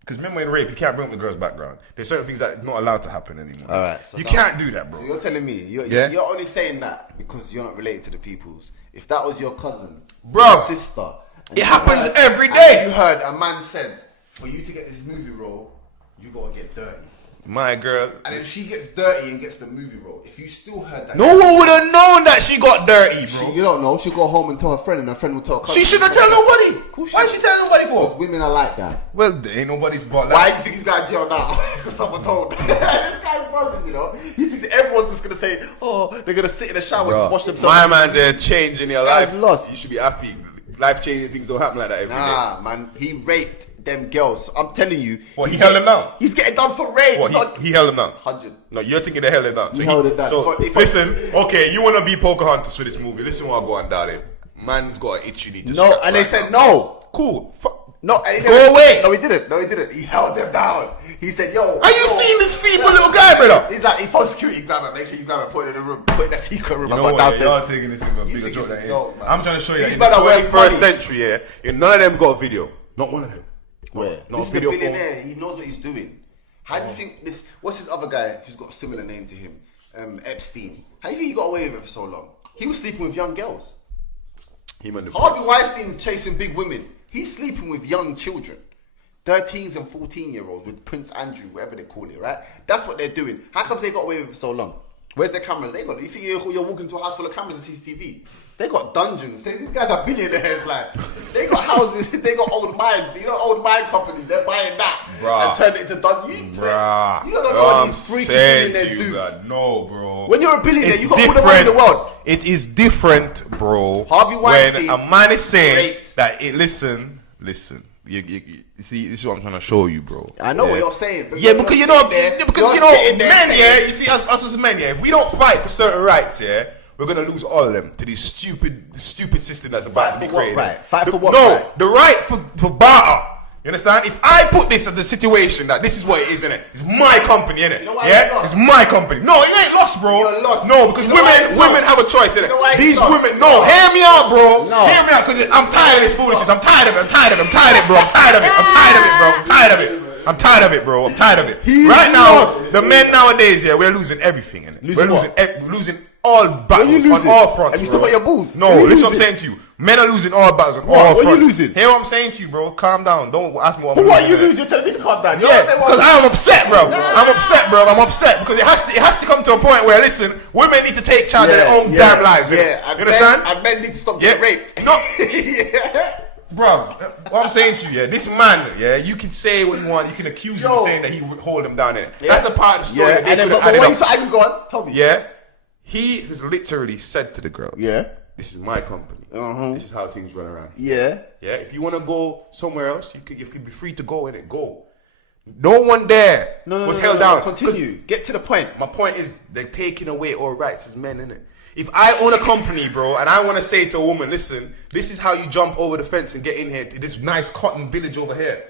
Because remember in rape, you can't bring up the girl's background. There's certain things that are not allowed to happen anymore. All right. So you can't do that, bro. So you're telling me, you're only saying that because you're not related to the peoples. If that was your cousin, bro, your sister... It happens every day. You heard a man said, for you to get this movie role, you gotta get dirty. My girl. And if she gets dirty and gets the movie role, if you still heard that... No one would have known that she got dirty, bro. You don't know. She'll go home and tell her friend, and her friend will tell her cousin. She shouldn't tell nobody. Why is she telling nobody for? Because women are like that. Well, there ain't nobody's but Why do you think he's got in jail now? Because someone told him. This guy's buzzing, you know. He thinks everyone's just going to say, oh, they're going to sit in the shower and just wash themselves. My man's a change in your life. Lost. You should be happy. Life-changing things don't happen like that every day. Nah, man. He raped them girls. I'm telling you. What, he held them down? He's getting done for rape. What, he held them down? 100. No, you're thinking they held it down. He held it down. So listen, okay, you want to be Pocahontas for this movie. Listen what I go on, darling. Man's got an itch you need to No, and they said no. Cool. No, and go away. No, he didn't. He held them down. He said, yo. Are you seeing this feeble little guy, brother? He's like, he phone security, grab it. Make sure you grab it, put it in the room, put it in the secret room. You know what? Y'all taking this in a bigger joke. I'm trying to show you These that men in the 21st century, yeah, none of them got a video. Not one of them. Where? Not This a video is a billionaire. phone. He knows what he's doing. How do you think this... What's this other guy who's got a similar name to him? Epstein. How do you think he got away with it for so long? He was sleeping with young girls. Harvey Weinstein's chasing big women. He's sleeping with young children. 13s and 14-year-olds with Prince Andrew, whatever they call it, right? That's what they're doing. How come they got away with it for so long? Where's the cameras? They got... You think you're walking into a house full of cameras and CCTV? They got dungeons. These guys are billionaires, like. They got houses. They got old mines. You know, old mine companies. They're buying that and turn it into dungeons. You don't know what these freaky billionaires do. God, no, bro. When you're a billionaire, you got all the money in the world. It is different, bro. Harvey Weinstein when a man is saying raped. that, listen. You see, this is what I'm trying to show you, bro. I know what you're saying. But because you know, men, yeah. You see, us as men, yeah. If we don't fight for certain rights, yeah, we're gonna lose all of them to this stupid system that's about to be created. Fight for what? No, the right for barter. You understand? If I put this as the situation that this is what it is, innit? It's my company, innit? You know why yeah, it's my company. No, you ain't lost, bro. You're lost. No, because women have a choice, innit? You know These women, hear me out, bro. Hear me out, because I'm tired of this foolishness. I'm tired of it, bro. I'm tired of it. Right now, the men nowadays, yeah, we're losing everything, innit? We're losing all battles on all fronts. Have you still got your balls? No, listen what I'm saying to you. Men are losing all battles on all fronts. What are you losing? Hear what I'm saying to you, bro. Calm down. Don't ask me what I'm losing. What are you losing? You're telling me to calm down. Yeah, because I'm upset, bro. I'm upset because it has to come to a point where, listen, women need to take charge of their own damn lives. Yeah, you understand? And men need to stop getting raped. No. Bro, what I'm saying to you, yeah, this man, yeah, you can say what you want, you can accuse him of saying that he would hold him down there. Yeah. That's a part of the story. Yeah. And then, but when you say, I can go on, tell me. Yeah, he has literally said to the girl, yeah, this is my company. This is how things run around. Yeah. Yeah, if you want to go somewhere else, you could be free to go in it. Go. No one there was held down. Continue. Get to the point. My point is, they're taking away all rights as men, innit? If I own a company, bro, and I want to say to a woman, listen, this is how you jump over the fence and get in here to this nice cotton village over here.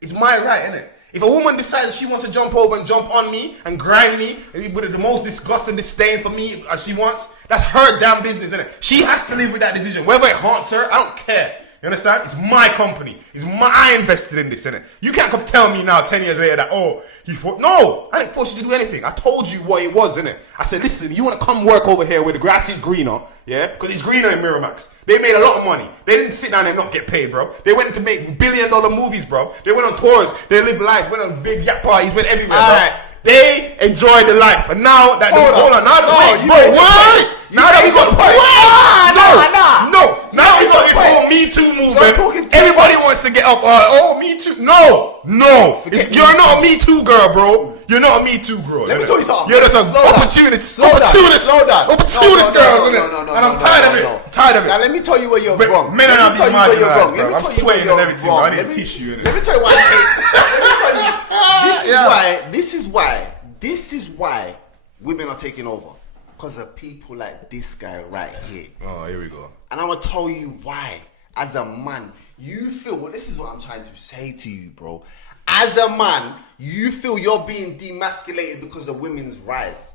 It's my right, innit? If a woman decides she wants to jump over and jump on me and grind me with the most disgust and disdain for me as she wants, that's her damn business, innit? She has to live with that decision. Whether it haunts her, I don't care. You understand? It's my company. I invested in this, innit? You can't come tell me now, 10 years later, that, no, I didn't force you to do anything. I told you what it was, innit? I said, listen, you want to come work over here where the grass is greener, yeah? Because it's greener in Miramax. They made a lot of money. They didn't sit down and not get paid, bro. They went to make billion-dollar movies, bro. They went on tours. They lived life, went on big yacht parties, went everywhere, bro. They enjoyed the life. And now that... Hold on. Now that he got now he got this whole Me Too movement. Everybody wants to get up. Me Too. No. You're not a Me Too girl, bro. You're not a Me Too girl. Let me tell you something. You're just an opportunist. Opportunist girls, isn't it? And I'm tired of it. Now let me tell you where you're wrong. Men are not these marginalized, bro. I'm sweating and everything. I need a tissue. Let me tell you why. Let me tell you. This is why women are taking over. Because of people like this guy right here. Oh, here we go. And I'm going to tell you why. As a man, you feel... Well, this is what I'm trying to say to you, bro. As a man, you feel you're being demasculated because of women's rise.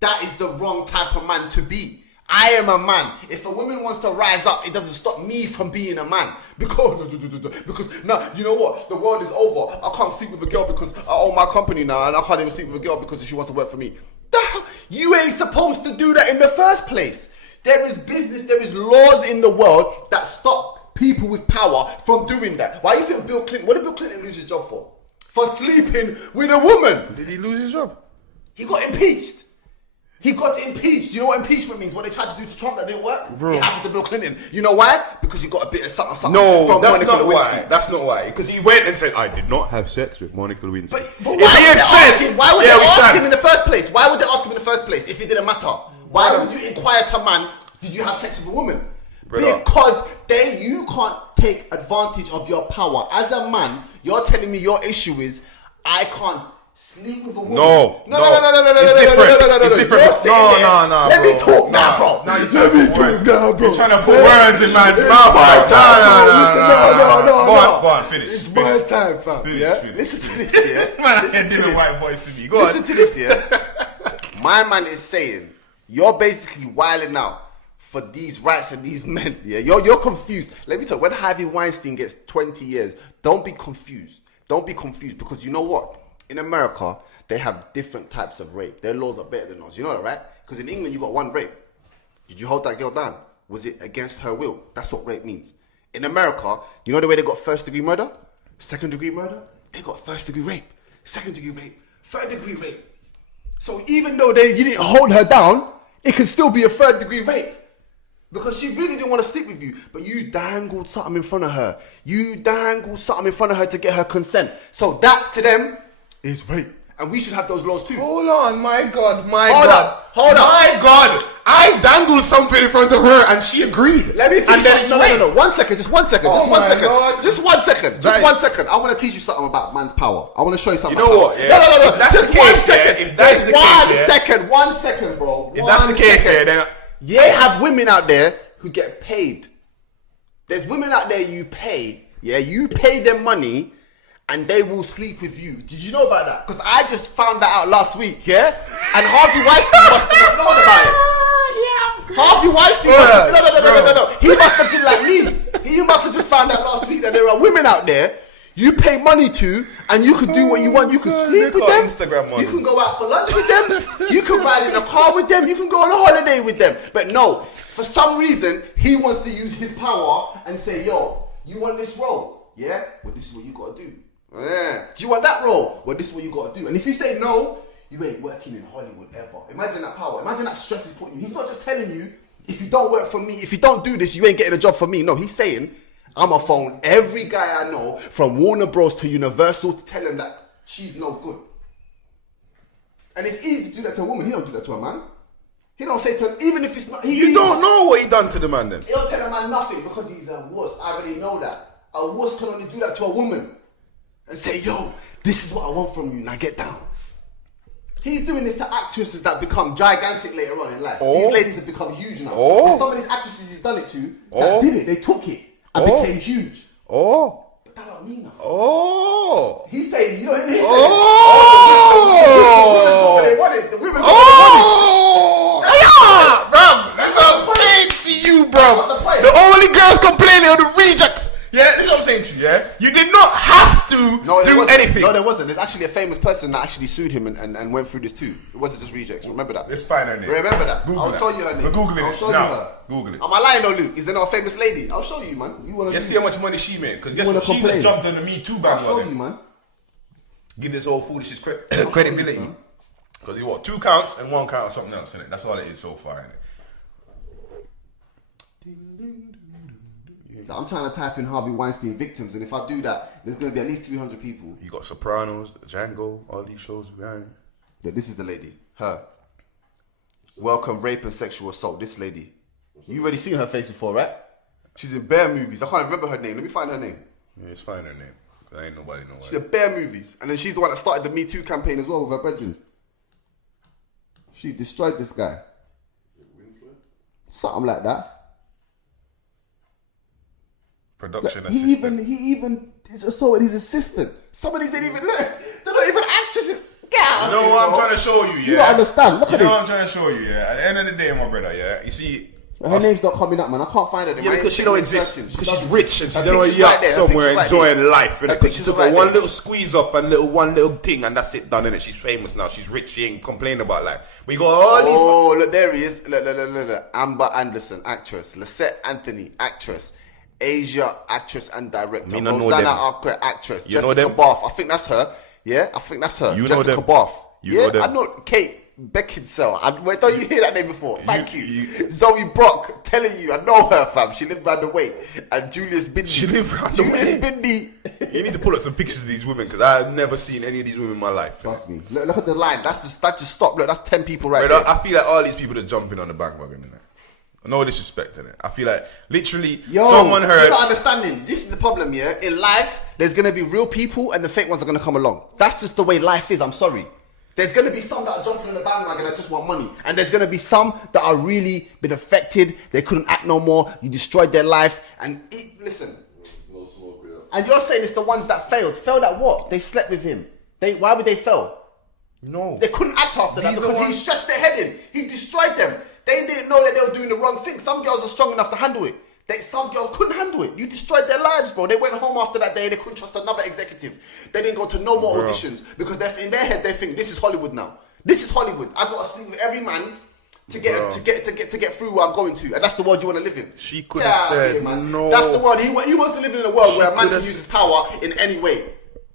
That is the wrong type of man to be. I am a man. If a woman wants to rise up, it doesn't stop me from being a man. Because now, you know what? The world is over. I can't sleep with a girl because I own my company now, and I can't even sleep with a girl because she wants to work for me. You ain't supposed to do that in the first place. There is business, there is laws in the world that stop people with power from doing that. Why do you think Bill Clinton, what did Bill Clinton lose his job for? For sleeping with a woman. Did he lose his job? He got impeached. He got impeached. Do you know what impeachment means? What they tried to do to Trump that didn't work? Bro. It happened to Bill Clinton. You know why? Because he got a bit of something no, from that's Monica not Lewinsky. why. That's not why. Because he went and said, I did not have sex with Monica Lewinsky. But why would they ask him in the first place? Why would they ask him in the first place if it didn't matter? Why would you inquire to a man, did you have sex with a woman? Brother. Because you can't take advantage of your power. As a man, you're telling me your issue is, I can't sleep with a woman. No. It's different. No. Let me talk now, bro. Let me talk now, bro. You're trying to put words in my mouth. No. Go on, finish. It's my time, fam. Listen to this, yeah? Man, I did a white voice to me. Go on. Listen to this, yeah? My man is saying, you're basically wilding out for these rights and these men, yeah? You're confused. Let me tell you, when Harvey Weinstein gets 20 years, don't be confused. Don't be confused, because you know what? In America, they have different types of rape. Their laws are better than ours. You know that, right? Because in England, you got one rape. Did you hold that girl down? Was it against her will? That's what rape means. In America, you know the way they got first degree murder? Second degree murder? They got first degree rape. Second degree rape. Third degree rape. So even though you didn't hold her down, it can still be a third degree rape. Because she really didn't want to sleep with you, but you dangled something in front of her. You dangled something in front of her to get her consent. So that to them is rape. And we should have those laws too. Hold on, my God. Hold up. My God. I dangled something in front of her and she agreed. Let me finish. No. 1 second. Just 1 second. Oh my God. Just 1 second. Just 1 second. I want to teach you something about man's power. I want to show you something. You know what? Yeah. No. Just 1 second. If that's the case, 1 second, bro. If that's the case, then you have women out there who get paid. There's women out there you pay. Yeah, you pay them money and they will sleep with you. Did you know about that? Because I just found that out last week, yeah? And Harvey Weinstein must have known about it. Harvey Weinstein must have... No. He must have been like me. He must have just found out last week that there are women out there you pay money to, and you can do what you want. You can sleep with them. Instagram you can go out for lunch with them. You can ride in a car with them. You can go on a holiday with them. But no, for some reason, he wants to use his power and say, yo, you want this role? Yeah? Well, this is what you got to do. Yeah. Do you want that role? Well, this is what you got to do. And if you say no, you ain't working in Hollywood ever. Imagine that power. Imagine that stress he's putting you. He's not just telling you, if you don't work for me, if you don't do this, you ain't getting a job for me. No, he's saying, I'm going to phone every guy I know from Warner Bros to Universal to tell him that she's no good. And it's easy to do that to a woman. He don't do that to a man. He don't say to him, even if it's not... You don't know what he done to the man then. He don't tell a man nothing because he's a wuss. I already know that. A wuss can only do that to a woman. And say, yo, this is what I want from you. Now get down. He's doing this to actresses that become gigantic later on in life. These ladies have become huge now. And some of these actresses he's done it to, that did it. They took it and became huge. But that don't mean nothing. He's saying, you know, he's saying, the women want it. The women want it. Bro, that's what I'm saying to you, bro. The only girls complaining are the rejects. Yeah, this is what I'm saying to you, yeah? You did not have to do anything. No, there wasn't. There's actually a famous person that actually sued him and went through this too. It wasn't just rejects. Remember that? It's fine, isn't it? Remember that? Google I'll show you her name. We're Googling it. I'll show you her. Google it. Am I lying though, Luke? Is there not a famous lady? I'll show you, man. You wanna see how much money she made? Because guess what? She just jumped on the Me Too bandwagon. I'll show you, man. Give this whole foolishness credibility. Because you what? 2 counts and 1 count of something else, innit? That's all it is so far, innit? I'm trying to type in Harvey Weinstein victims, and if I do that, there's going to be at least 300 people. You got Sopranos, Django, all these shows behind it. Yeah, this is the lady. Her. Welcome, rape and sexual assault. This lady. You already seen her face before, right? She's in bare movies. I can't remember her name. Let me find her name. Yeah, it's fine her name. I ain't nobody know. She's in bare movies. And then she's the one that started the Me Too campaign as well with her brethren. She destroyed this guy. Something like that. Production Like, assistant. he even assaulted his assistant. Some of these ain't even, look, they're not even actresses. Get out You know what I'm trying to show you, yeah? You don't understand. Look you at know this. what I'm trying to show you, yeah? At the end of the day, my brother, yeah? You see... Her name's not coming up, man. I can't find her. Yeah, because she don't exist. Because she's rich and she's Her on a picture's yacht right there, her somewhere picture's right enjoying life. Her Because she picture's took right a one there. little squeeze up and one little thing and that's it done, innit? She's famous now. She's rich. She ain't complaining about life. We got all these... Oh, look, there he is. Look. Amber Anderson, actress. Lisette Anthony, actress. Asia, actress and director. Me not know Rosanna them. Arquette, actress. You know Jessica them? Barth. I think that's her. Yeah, I think that's her. You know Jessica them? Barth. You Yeah, know them? I know Kate Beckinsale. Wait, don't you hear that name before? Thank you. you- Zoe Brock, telling you, I know her, fam. She lived round the way. And Julius Bindi. She lived round the Julius way? Bindi. You need to pull up some pictures of these women because I've never seen any of these women in my life. Trust me. Look at the line. That just stop. Look, that's 10 people right Brother, there. I feel like all these people are jumping on the bandwagon, innit? No disrespect in it. I feel like literally Yo, someone heard... You're not understanding. This is the problem, yeah? In life, there's going to be real people and the fake ones are going to come along. That's just the way life is. I'm sorry. There's going to be some that are jumping on the bandwagon that just want money. And there's going to be some that are really been affected. They couldn't act no more. You destroyed their life. And listen. No smoke, yeah. And you're saying it's the ones that failed. Failed at what? They slept with him. Why would they fail? No. They couldn't act after that These are because he ones- stretched their head in. He destroyed them. They didn't know that they were doing the wrong thing. Some girls are strong enough to handle it. Some girls couldn't handle it. You destroyed their lives, bro. They went home after that day. They couldn't trust another executive. They didn't go to no more auditions because in their head they think this is Hollywood now. This is Hollywood. I got to sleep with every man to get through where I'm going to, and that's the world you want to live in. She could have said no. That's the world. He wants to live in a world where a man can coulda use his power in any way.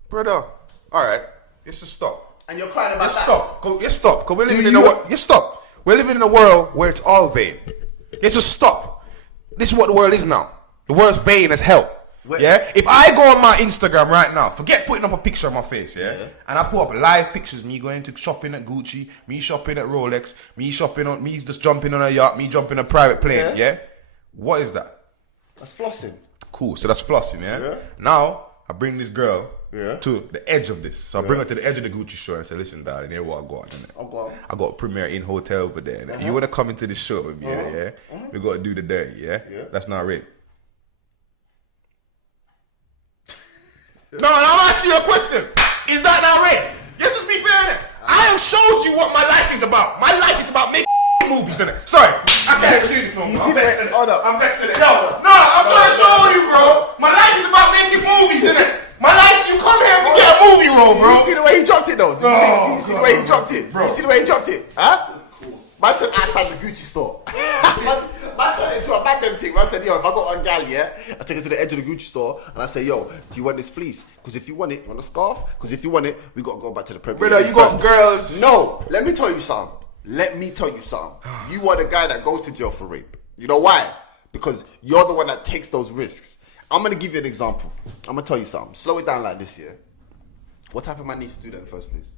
Brother, alright, it's a stop. And you're crying about Just that. stop. Just stop. Because we're living in a world. Just stop. We're living in a world where it's all vain. It's a stop. This is what the world is now. The world's vain as hell. Yeah? If I go on my Instagram right now, forget putting up a picture of my face, yeah? And I put up live pictures, me going to shopping at Gucci, me shopping at Rolex, me just jumping on a yacht, me jumping on a private plane, yeah? What is that? That's flossing. Cool. So that's flossing, yeah? Now, I bring this girl to the edge of this. So I bring her to the edge of the Gucci store and say, listen, darling, here what I got. go on. I got a premiere in hotel over there. innit? You want to come into the show with me, yeah? We got to do the dirty, yeah? That's not rape. No, I'm asking you a question. Is that not rape? Yes, let's be fair, innit? I have showed you what my life is about. My life is about making movies, innit? Sorry, I can't even do this no more. I'm vexing it. I'm vexing it. No, I'm trying to show you, bro. My life is about making movies, innit? My life, you come here to get a movie role, bro. Did you see the way he dropped it though? Did you see the way he dropped it? Did you see the way he dropped it? Huh? Man said outside the Gucci store. Man turned it into a man them thing. Man said, yo, if I got one gal, yeah, I take her to the edge of the Gucci store and I say, yo, do you want this fleece? Because if you want it, you want a scarf? Because if you want it, we got to go back to the premiere. Brother, you got girls. No, let me tell you something. You are the guy that goes to jail for rape. You know why? Because you're the one that takes those risks. I'm going to give you an example. I'm going to tell you something. Slow it down like this, yeah? What type of man needs to do that in the first place?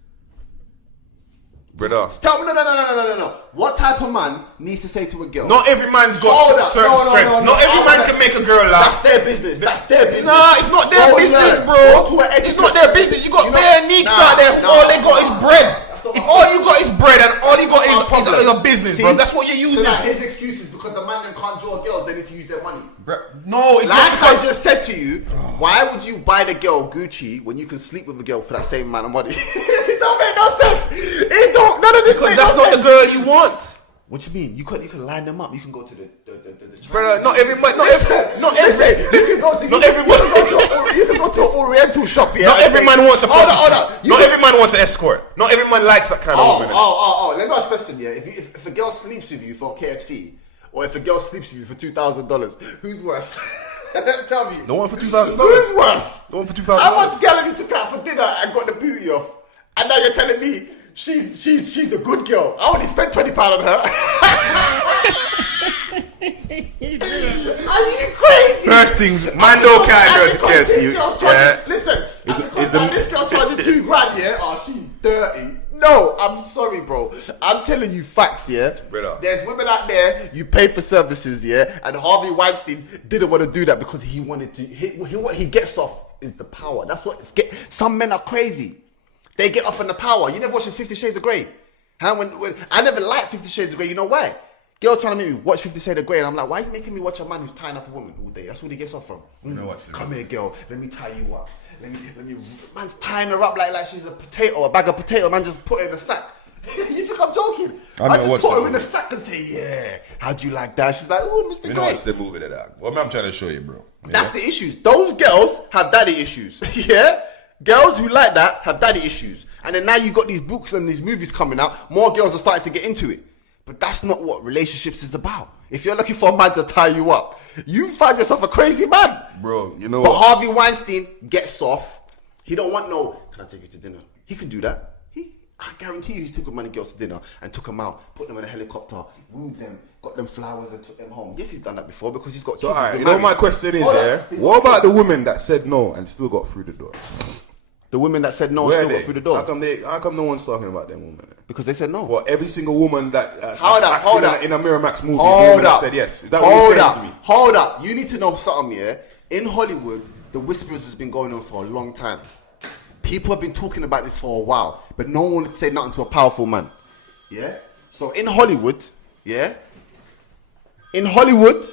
Brother. Tell me, no. What type of man needs to say to a girl? Not every man's got Hold up. certain strengths. Not every man can make a girl laugh. That's their business. Nah, it's not their business, bro. It's not their business. You got bare neeks out there who all they got is bread. If all you got is bread and all you got is a business, bro, that's what you're using. So his excuse is because the man them can't draw girls, they need to use their money. No, it's Like not I just said to you, why would you buy the girl Gucci when you can sleep with a girl for that same amount of money? It don't make no sense. It don't. None of this. because that's not the girl you want. What you mean? You can line them up. You can go to the Brother, not every man. You can go to an Oriental shop. Yeah, Not every man wants a prostitute. Hold on. Not every man wants an escort. Not every man likes that kind of woman. Let me ask a question. Yeah, if a girl sleeps with you for KFC, or if a girl sleeps with you for $2,000, who's worse? Tell me. The one for $2,000. Who's worse? The one for $2,000. How much girl have you took out for dinner and got the booty off? And now you're telling me she's a good girl. I only spent £20 on her. Are you crazy? First things, man don't can't do it to you. Yeah. Listen, this girl charging $2,000, yeah? Oh, she's dirty. No, I'm sorry, bro. I'm telling you facts, yeah? Brother. There's women out there, you pay for services, yeah? And Harvey Weinstein didn't want to do that because he wanted to, what he gets off is the power. That's what some men are crazy. They get off on the power. You never watched 50 Shades of Grey? Huh? When I never liked 50 Shades of Grey, you know why? Girl trying to make me watch 50 Shades of Grey, and I'm like, why are you making me watch a man who's tying up a woman all day? That's what he gets off from. Come here, girl. Let me tie you up. Let me. Man's tying her up like she's a potato, a bag of potato. Man, just put her in a sack. You think I'm joking? I just put her in a sack and say, yeah. How'd you like that? She's like, oh, Mr. You Grey. know what's the movie that? What I'm trying to show you, bro. That's the issues. Those girls have daddy issues. Yeah. Girls who like that have daddy issues. And then now you got these books and these movies coming out. More girls are starting to get into it. But that's not what relationships is about. If you're looking for a man to tie you up, you find yourself a crazy man. Bro, you know But what? Harvey Weinstein gets off. He don't want no, can I take you to dinner? He can do that. I guarantee you he's took many girls to dinner and took them out, put them in a helicopter, wooed them, got them flowers and took them home. Yes, he's done that before because he's got kids. So, alright, you know what my question is, what about the women that said no and still got through the door? The women that said no and still got through the door. How come no one's talking about them women? Because they said no. Well, every single woman that hold up. in a Miramax movie said yes. Is that what you're saying to me? Hold up. You need to know something, yeah? In Hollywood, the whispers has been going on for a long time. People have been talking about this for a while, but no one would say nothing to a powerful man. Yeah? So in Hollywood, yeah? In Hollywood,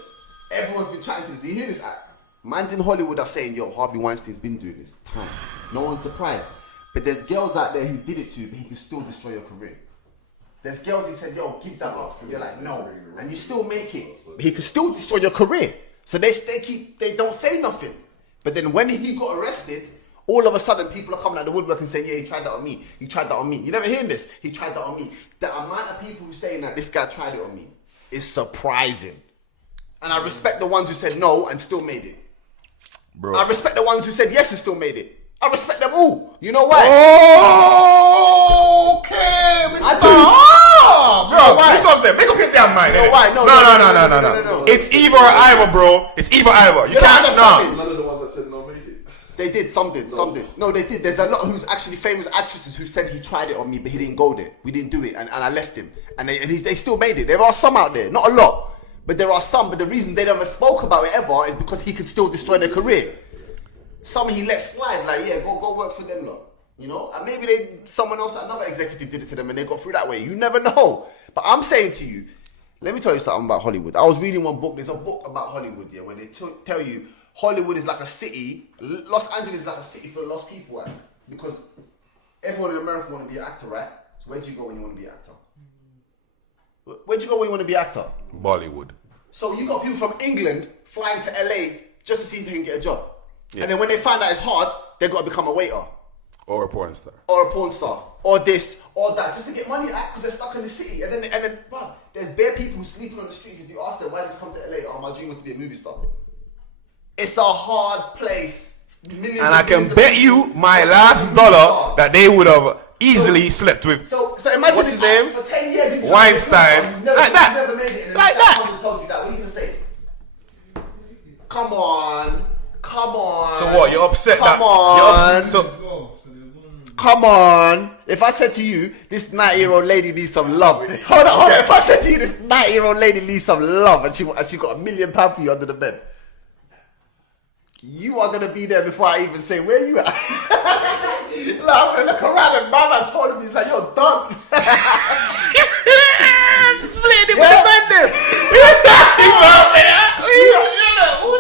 everyone's been chatting to this. You hear this? Mans in Hollywood are saying, yo, Harvey Weinstein's been doing this time. No one's surprised. But there's girls out there who did it to, but he can still destroy your career. There's girls who said, yo, keep that up. And you're like, no. And you still make it. But he can still destroy your career. So they don't say nothing. But then when he got arrested, all of a sudden people are coming out the woodwork and saying, yeah, he tried that on me. He tried that on me. You never hearing this? He tried that on me. The amount of people who saying that this guy tried it on me is surprising. And I respect the ones who said no and still made it. Bro. I respect the ones who said yes and still made it. I respect them all. You know why? Okay, Mr. Bro, that's what I'm saying. Make up your damn mind. You know why? No. It's either or either, bro. It's either or either. You can't understand. None of the ones that said no made it. They did something. No, they did. There's a lot who's actually famous actresses who said he tried it on me, but he didn't go there. We didn't do it, and I left him. And they still made it. There are some out there, not a lot, but there are some. But the reason they never spoke about it ever is because he could still destroy their career. Some he let slide, like, yeah, go work for them, lot. You know, and maybe someone else, another executive did it to them and they got through that way. You never know. But I'm saying to you, let me tell you something about Hollywood. I was reading one book. There's a book about Hollywood, yeah, where they tell you Hollywood is like a city. Los Angeles is like a city for lost people, right? Because everyone in America want to be an actor, right? So where do you go when you want to be an actor? Where do you go when you want to be an actor? Bollywood. So you got people from England flying to LA just to see if they can get a job. Yeah. And then when they find out it's hard, they got to become a waiter. Or a porn star. Or this, or that, just to get money out because they're stuck in the city. And then, bro, there's bare people who sleeping on the streets. If you ask them, why did you come to LA? Oh, my dream was to be a movie star. It's a hard place. And I can bet you my last dollar that they would have easily slept with. So imagine what's his name? For 10 years, Weinstein. Like that. Like that. Told you that. What are you gonna say? Come on. So what? You're upset that? You're upset. Come on. If I said to you, this 90-year-old lady needs some love. Hold on. If I said to you, this 90-year-old lady needs some love and she got £1 million for you under the bed, you are going to be there before I even say, where you at? Like, I'm going to look around and my man's phoning me. He's like, you're done. Split it with the men there.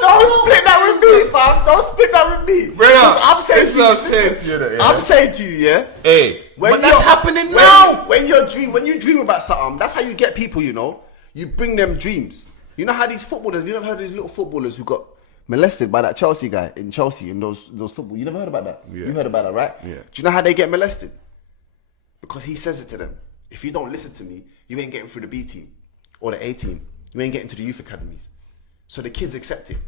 Don't split that with me, fam. Don't split that with me. Bro, I'm saying to you, yeah. Hey, but that's happening now. When you dream about something, that's how you get people. You know, you bring them dreams. You know how these footballers. You never heard of these little footballers who got molested by that Chelsea guy in Chelsea in those football. You never heard about that. Yeah. You heard about that, right? Yeah. Do you know how they get molested? Because he says it to them. If you don't listen to me, you ain't getting through the B team or the A team. You ain't getting to the youth academies. So the kids accept it.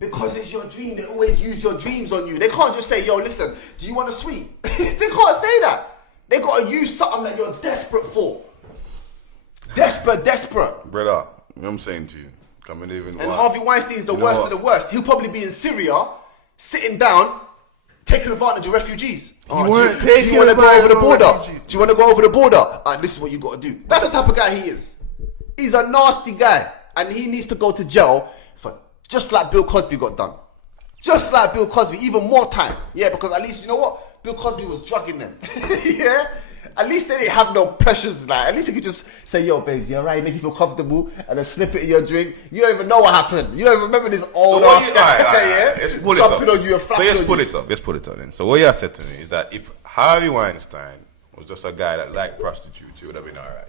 Because it's your dream. They always use your dreams on you. They can't just say, yo, listen, do you want a sweet? They can't say that. They got to use something that you're desperate for. Desperate. Brother, you know what I'm saying to you? Come and even And Harvey Weinstein's the worst of the worst. He'll probably be in Syria, sitting down, taking advantage of refugees. Do you want to go over the border? Do you want to go over the border? This is what you got to do. That's the type of guy he is. He's a nasty guy, and he needs to go to jail for just like Bill Cosby got done. Just like Bill Cosby, even more time. Yeah, because at least, you know what? Bill Cosby was drugging them. Yeah? At least they didn't have no pressures. Like, at least they could just say, yo, babes, you alright? Make you feel comfortable. And then slip it in your drink. You don't even know what happened. You don't even remember this old ass guy. Jumping on you and flapping on you. So let's put it up then. So what you said to me is that if Harvey Weinstein was just a guy that liked prostitutes, he would have been alright.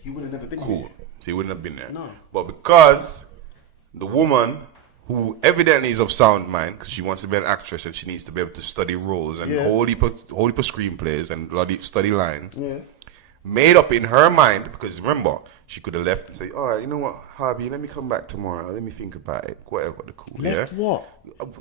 He would have never been cool. Here. So he wouldn't have been there. No. But because the woman, who evidently is of sound mind, because she wants to be an actress and she needs to be able to study roles and whole heap of screenplays and bloody study lines, made up in her mind, because remember, she could have left and say, all right, you know what, Harvey, let me come back tomorrow. Let me think about it. Whatever, the cool. Left what?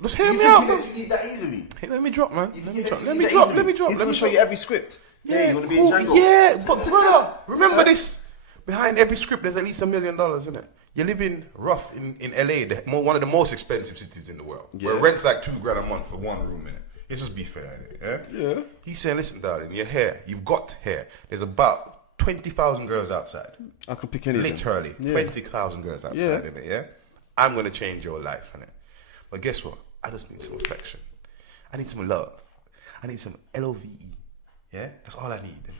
Just hear me out. You leave that easily? Hey, let me drop, man. Let me drop. He's going to show you every script. Yeah, you want to be in Django? Yeah, but brother, remember this. Behind every script, there's at least $1 million, isn't it? You're living rough in LA, one of the most expensive cities in the world. Yeah. Where rent's like $2,000 a month for one room, innit? Let's just be fair, innit? Yeah? He's saying, listen, darling, your hair, you've got hair. There's about 20,000 girls outside. I can pick anything. Literally, 20,000 girls outside, innit? Yeah? I'm going to change your life, innit? But guess what? I just need some affection. I need some love. I need some LOVE. Yeah? That's all I need, innit?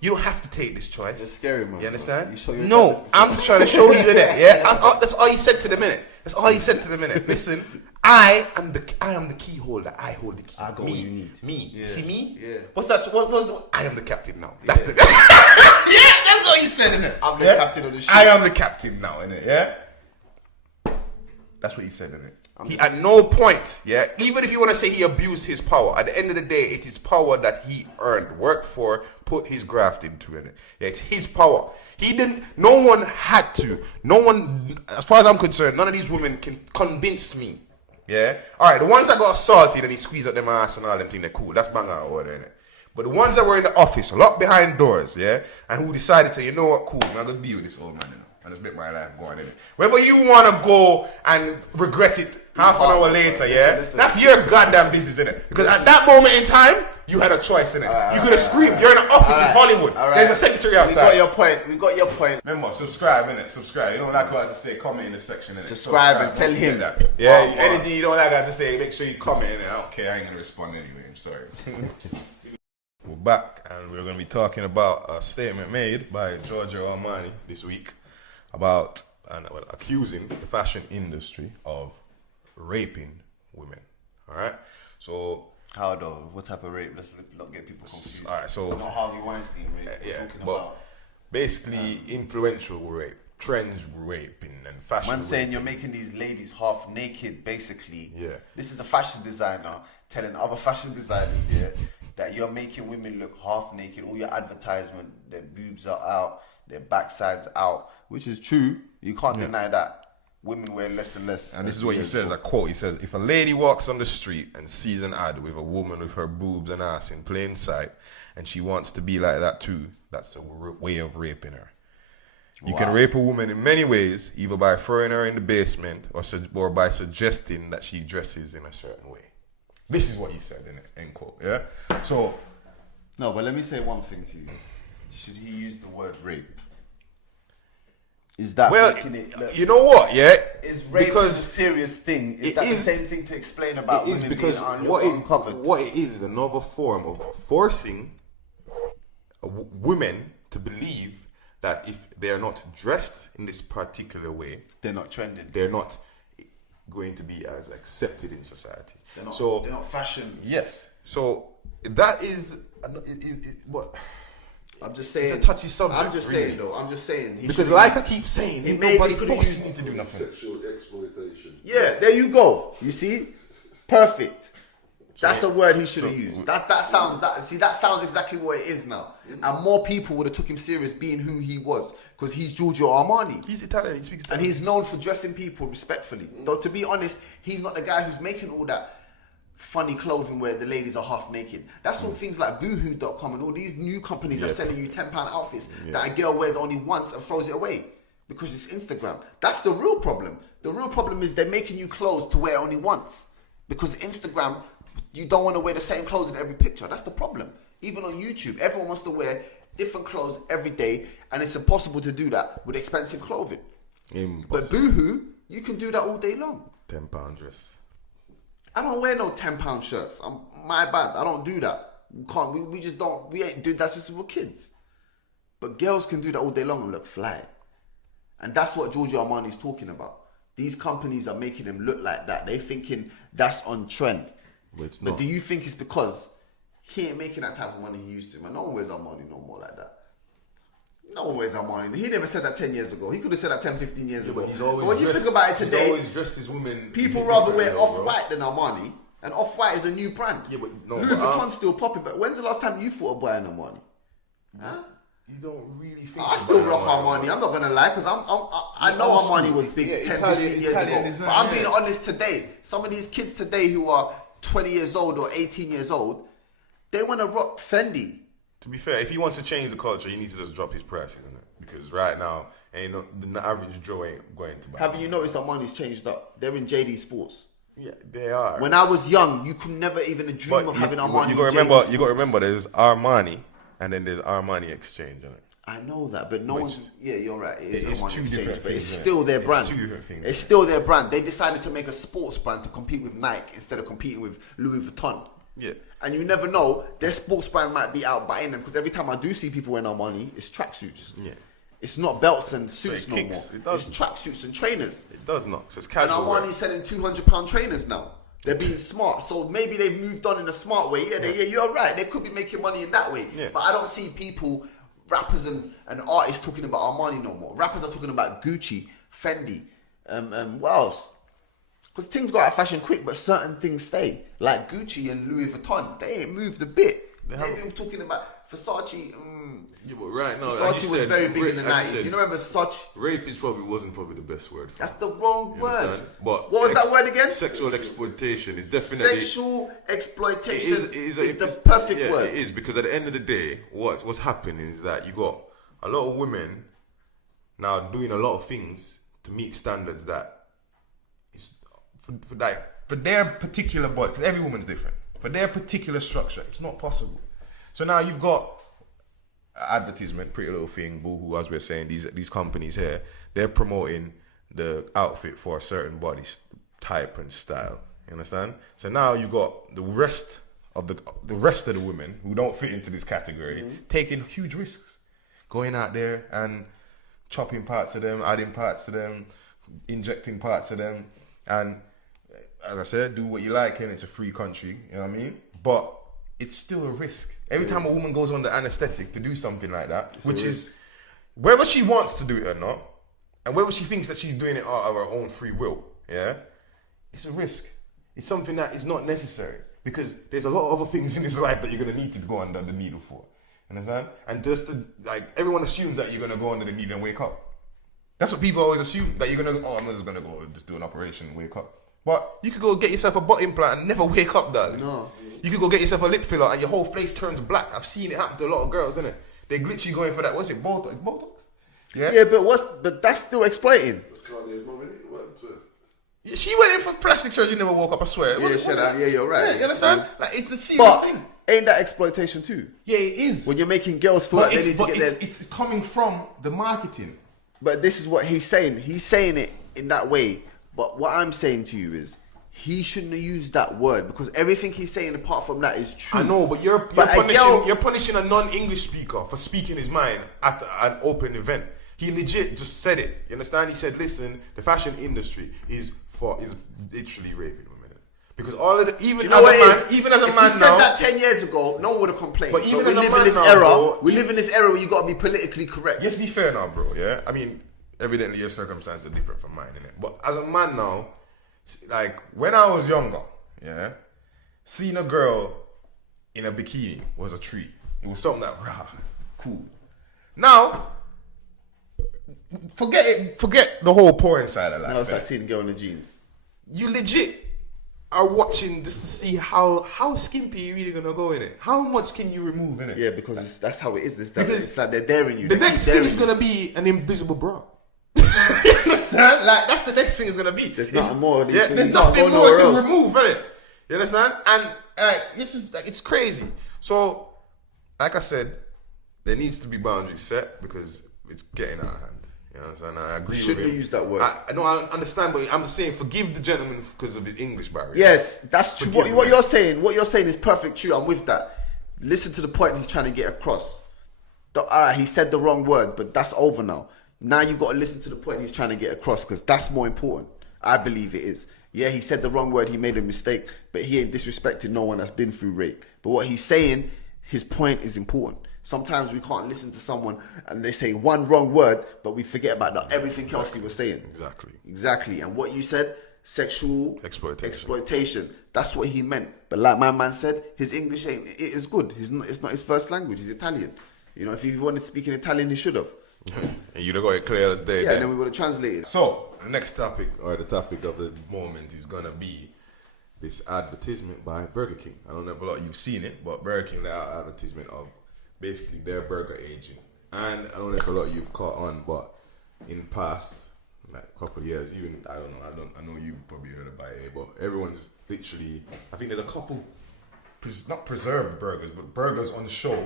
You don't have to take this choice. It's scary, man. You understand? No, I'm just trying to show you that. Yeah, that's all he said to the minute. That's all he said to the minute. Listen, I am the key holder. I hold the key. I got what you need. Me. Yeah. See me? Yeah. What's that? I am the captain now. That's the. Yeah, that's what he said, innit? I'm the captain of the ship. I am the captain now, innit? Yeah. That's what he said, innit? He at no point, even if you want to say he abused his power, at the end of the day, it is power that he earned, worked for, put his graft into it. Yeah, it's his power. He didn't, no one had to. No one, as far as I'm concerned, none of these women can convince me. Yeah? Alright, the ones that got assaulted and he squeezed out them ass and all them things, they're cool. That's bang out of order, innit? But the ones that were in the office, locked behind doors, and who decided to say, you know what, cool, I'm going to deal with this old man, and just make my life go on, innit? Whether you want to go and regret it half an hour later, listen. That's your goddamn business, innit? Because at that moment in time, you had a choice, innit? You could have screamed. You're in an office in Hollywood. There's a secretary outside. We got your point. Remember, subscribe, innit? Subscribe. You don't like what I have to say, comment in the section, innit? Subscribe and tell him. That. Yeah, anything you don't like what I have to say, make sure you comment, innit? I don't care. I ain't going to respond anyway. I'm sorry. We're back, and we're going to be talking about a statement made by Georgio Armani this week about accusing the fashion industry of raping women. All right, so how though? What type of rape? Let's not get people confused. All right, so not Harvey Weinstein rape. But basically influential rape, trends raping, and fashion. Man saying you're making these ladies half naked. Basically, This is a fashion designer telling other fashion designers, that you're making women look half naked. All your advertisement, their boobs are out, their backsides out, which is true. You can't deny that. Women wear less and less. And this is what he says, I quote, he says, if a lady walks on the street and sees an ad with a woman with her boobs and ass in plain sight, and she wants to be like that too, that's a way of raping her. You can rape a woman in many ways, either by throwing her in the basement or by suggesting that she dresses in a certain way. This is what he said, in it, end quote, So... No, but let me say one thing to you. Should he use the word rape? Is that making it... Look, you know what, is rape a serious thing? Is that the same thing to explain about women being uncovered? What it is another form of forcing women to believe that if they are not dressed in this particular way... They're not trending. They're not going to be as accepted in society. They're not fashion. Yes. So that is... what... I'm just saying. It's a touchy subject. I'm just saying, though. I'm just saying. Because, like I keep saying, nobody forcing you to do nothing. Sexual exploitation. Yeah, there you go. You see, perfect. That's a word he should have used. That sounds exactly what it is now. And more people would have took him serious being who he was, because he's Giorgio Armani. He's Italian. He speaks Italian. And he's known for dressing people respectfully. Though to be honest, he's not the guy who's making all that funny clothing where the ladies are half naked. That's all things like Boohoo.com and all these new companies are selling you £10 outfits that a girl wears only once and throws it away. Because it's Instagram. That's the real problem. The real problem is they're making you clothes to wear only once. Because Instagram, you don't want to wear the same clothes in every picture. That's the problem. Even on YouTube, everyone wants to wear different clothes every day, and it's impossible to do that with expensive clothing. But Boohoo, you can do that all day long. £10 dress. I don't wear no £10 shirts. My bad. I don't do that. We can't. We just don't. We ain't do that since we were kids. But girls can do that all day long and look fly. And that's what Georgio Armani's talking about. These companies are making them look like that. They're thinking that's on trend. But it's not. But do you think it's because he ain't making that type of money he used to? Man, no one wears Armani no more like that. No one wears Armani. He never said that 10 years ago. He could have said that 10, 15 years ago. He's always but when you think about it today, he's always dressed his women. People rather wear Off-White than Armani. And Off-White is a new brand. Yeah, but no, Louis Vuitton's still popping. But when's the last time you thought of buying Armani? Huh? You don't really think. I still rock Armani. I'm not gonna lie, because I know Armani was big 10, 15 years ago. But I'm being honest today. Some of these kids today who are 20 years old or 18 years old, they want to rock Fendi. To be fair, if he wants to change the culture, he needs to just drop his prices, isn't it? Because right now, the average Joe ain't going to buy. Haven't you noticed Armani's changed up? They're in JD Sports. Yeah, they are. When I was young, you could never even dream of having Armani. You got to remember, there's Armani, and then there's Armani Exchange, isn't it? I know that, but no one's. Yeah, you're right. It's It's Armani two Exchange, different but it's things, still their it's brand. two different things. It's still their brand. They decided to make a sports brand to compete with Nike instead of competing with Louis Vuitton. Yeah. And you never know, their sports brand might be out buying them, because every time I do see people wearing Armani, it's tracksuits. Yeah. It's not belts and suits no more. It does. It's tracksuits and trainers. It does not. So it's And casual. Armani's selling £200 trainers now. They're being smart. So maybe they've moved on in a smart way. Yeah, you're right. They could be making money in that way. Yeah. But I don't see people, rappers and artists talking about Armani no more. Rappers are talking about Gucci, Fendi, what else? Because things go out of fashion quick, but certain things stay. Like Gucci and Louis Vuitton, they ain't moved a bit. They've been talking about Versace. Yeah, but right now, Versace was very big in the 90s. You remember Versace? Rape wasn't probably the best word for That's the wrong word. understand? But what was that word again? Sexual exploitation is definitely Sexual exploitation is the perfect yeah, word. It is, because at the end of the day, what's happening is that you got a lot of women now doing a lot of things to meet standards that is for their particular body, because every woman's different. For their particular structure, it's not possible. So now you've got advertisement, Pretty Little Thing, Boohoo, as we're saying, these companies here, they're promoting the outfit for a certain body type and style. You understand? So now you got the rest of the women who don't fit into this category taking huge risks, going out there and chopping parts of them, adding parts to them, injecting parts of them, and as I said, do what you like, and it's a free country. You know what I mean? But it's still a risk. Every time a woman goes on the anesthetic to do something like that, which is whether she wants to do it or not, and whether she thinks that she's doing it out of her own free will, yeah, it's a risk. It's something that is not necessary, because there's a lot of other things in this life that you're gonna need to go under the needle for. Understand? And just to, everyone assumes that you're gonna go under the needle and wake up. That's what people always assume, that you're gonna I'm just gonna go just do an operation and wake up. But you could go get yourself a butt implant and never wake up, darling. No. You could go get yourself a lip filler and your whole face turns black. I've seen it happen to a lot of girls, innit? They glitchy going for that. What's it? Botox? Yeah. Yeah, but that's still exploiting. That's Kanye's mum, innit? What happened to her? Yeah, she went in for plastic surgery, never woke up. I swear. Yeah, you're right. Yeah, you understand? Like, it's a serious But thing. ain't that exploitation too? Yeah, it is. When you're making girls feel like they need to get their... It's coming from the marketing. But this is what he's saying. He's saying it in that way. But what I'm saying to you is, he shouldn't have used that word, because everything he's saying apart from that is true. I know, but you're punishing a non-English speaker for speaking his mind at an open event. He legit just said it. You understand? He said, "Listen, the fashion industry is literally raping women." Because all of the, even as a man if he said that 10 years ago, no one would have complained. But even we as a live man in this now, era. bro, We live in this era where you got to be politically correct. Let's be fair now, bro. Yeah, I mean, evidently your circumstances are different from mine, innit? But as a man now, like when I was younger, yeah, seeing a girl in a bikini was a treat. It was something that cool. Now, forget the whole porn side of life. Now it's like seeing a girl in the jeans. You legit are watching just to see how skimpy you really gonna go in it. How much can you remove in it? Yeah, because that's how it is. It's like they're daring you. The next thing is gonna be an invisible bra. You understand? Like, that's the next thing is gonna be. There's nothing more. Yeah, there's you can't nothing go more nowhere to else. remove, innit? You understand? And this is like, it's crazy. So, like I said, there needs to be boundaries set because it's getting out of hand. You know what I'm saying? I agree with Shouldn't him. have used that word. I know, I understand, but I'm saying forgive the gentleman because of his English barrier. Yes, that's true. Forgive What me. you're saying, is perfect true. I'm with that. Listen to the point he's trying to get across. Alright, he said the wrong word, but that's over now. Now you got to listen to the point he's trying to get across because that's more important. I believe it is. Yeah, he said the wrong word, he made a mistake, but he ain't disrespected no one that's been through rape. But what he's saying, his point is important. Sometimes we can't listen to someone and they say one wrong word, but we forget about everything else he was saying. Exactly. And what you said, sexual exploitation. That's what he meant. But like my man said, his English it is good. It's not his first language. He's Italian. You know, if he wanted to speak in Italian, he should have. And you'd have got it clear as day. Yeah, and then we would have translated. So, the next topic, or the topic of the moment, is going to be this advertisement by Burger King. I don't know if a lot of you've seen it, but Burger King, their advertisement of basically their burger aging. And I don't know if a lot of you caught on, but in the past, like a couple of years, even, I know you probably heard about it, but everyone's literally, I think there's a couple, not preserved burgers, but burgers on the show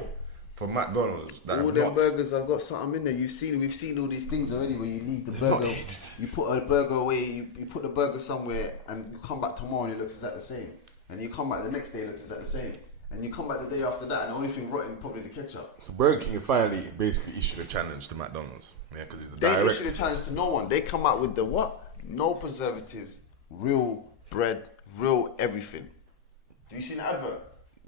for McDonald's. All them burgers have got something in there. We've seen all these things already where you leave the burger, you put a burger away, you put the burger somewhere, and you come back tomorrow and it looks exactly the same. And you come back the next day, it looks exactly the same. And you come back the day after that, and the only thing rotten is probably the ketchup. So Burger King finally basically issued a challenge to McDonald's. Yeah, because it's the They direct. issued a challenge to no one. They come out with the what? No preservatives, real bread, real everything. Do you see the advert?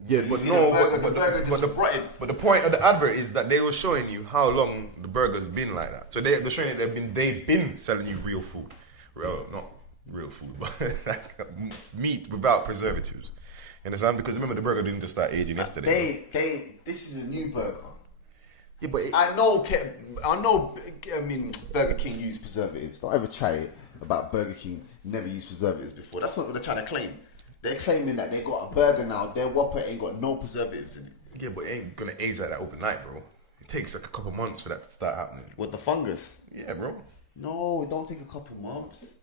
Yeah, You but see no, the burger just rotted. but the point of the advert is that they were showing you how long the burger's been like that. So they're showing you they've been selling you real food, not real food, but like meat without preservatives. You understand? Because remember the burger didn't just start aging yesterday. This is a new burger. Yeah, but I know. I mean, Burger King use preservatives. Don't ever try it about Burger King never used preservatives before. That's not what they're trying to claim. They're claiming that they got a burger now. Their Whopper ain't got no preservatives in it. yeah, but it ain't gonna age like that overnight, bro. It takes like a couple months for that to start happening. What, the fungus? Yeah, bro. No, it don't take a couple months.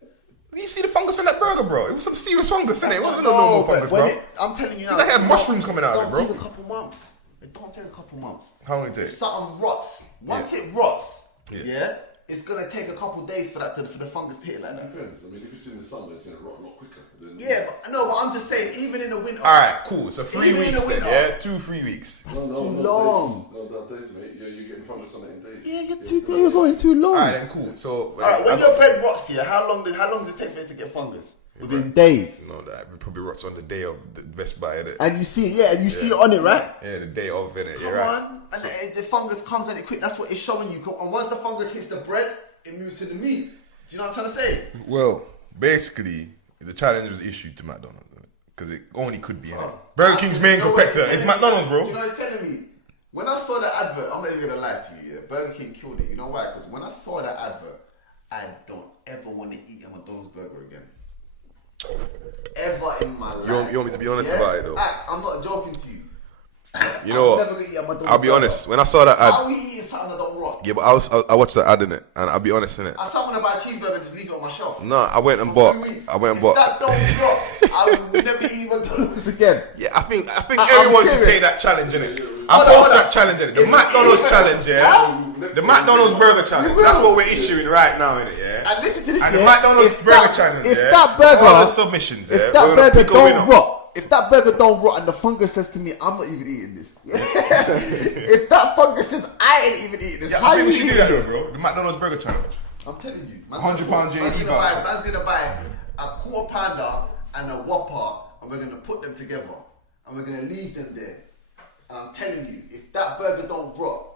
You see the fungus on that burger, bro? It was some serious fungus in it. It wasn't no No, normal but fungus, when bro. I'm telling you now, It had mushrooms coming out of it, bro. It don't take a couple months. It don't take a couple months. How long it take? If something rots, once it rots, Yeah. it's gonna take a couple days for for the fungus to hit like that. Depends. I mean, if it's in the summer, it's going to rot a lot quicker. Yeah, but I'm just saying, even in the winter. All right, cool. So 3 Even in weeks the then, winter. yeah? 2-3 weeks. That's too long. No, days, mate. You're getting fungus on it in days. Yeah, you're going too long. All right, then cool. So, All right, when your bread rots here, how long does it take for it to get fungus? Within days. No, that probably rots on the day of the Best Buy, innit? And you see it, see it on it, right? Yeah, the day of, innit? Come You're right. on, and the fungus comes on it quick. That's what it's showing you. And once the fungus hits the bread, it moves to the meat. Do you know what I'm trying to say? Well, basically, the challenge was issued to McDonald's, because it only could be, innit? Burger King's main competitor is McDonald's, bro. You know, it's telling me. When I saw the advert, I'm not even gonna lie to you. Yeah, Burger King killed it. You know why? Because when I saw that advert, I don't ever want to eat a McDonald's burger again. Ever in my life. You want me to be honest about it, though? I'm not joking to you. You know I'm what? never gonna eat a McDonald's I'll be burger. honest. When I saw that ad, How are we eating something that don't rot? yeah, but I watched the ad in it, and I'll be honest in it. I someone to buy a cheeseburger, just leave it on my shelf. No, I went and For bought. 3 weeks. I went and If bought. that don't rot, I will never eat McDonald's again. Yeah, I think I'm everyone should serious. take that challenge in it. Hold I on, post hold that on. challenge in it. The If- McDonald's if- challenge, yeah. Huh? The McDonald's burger challenge. will. That's what we're issuing right now, in it, yeah. And listen to this, And yeah. the McDonald's If burger that- challenge, if yeah. that burger- all the submissions, yeah. If we're that gonna burger pick a winner. don't rot, if that burger don't rot and the fungus says to me, I'm not even eating this. If that fungus says I ain't even eating this, Yeah, how I you think we should do eating that, this? though, bro. The McDonald's burger challenge. I'm telling you. £100 JD man's voucher. gonna buy a quarter pounder and a Whopper, and we're gonna put them together, and we're gonna leave them there. And I'm telling you, if that burger don't rot,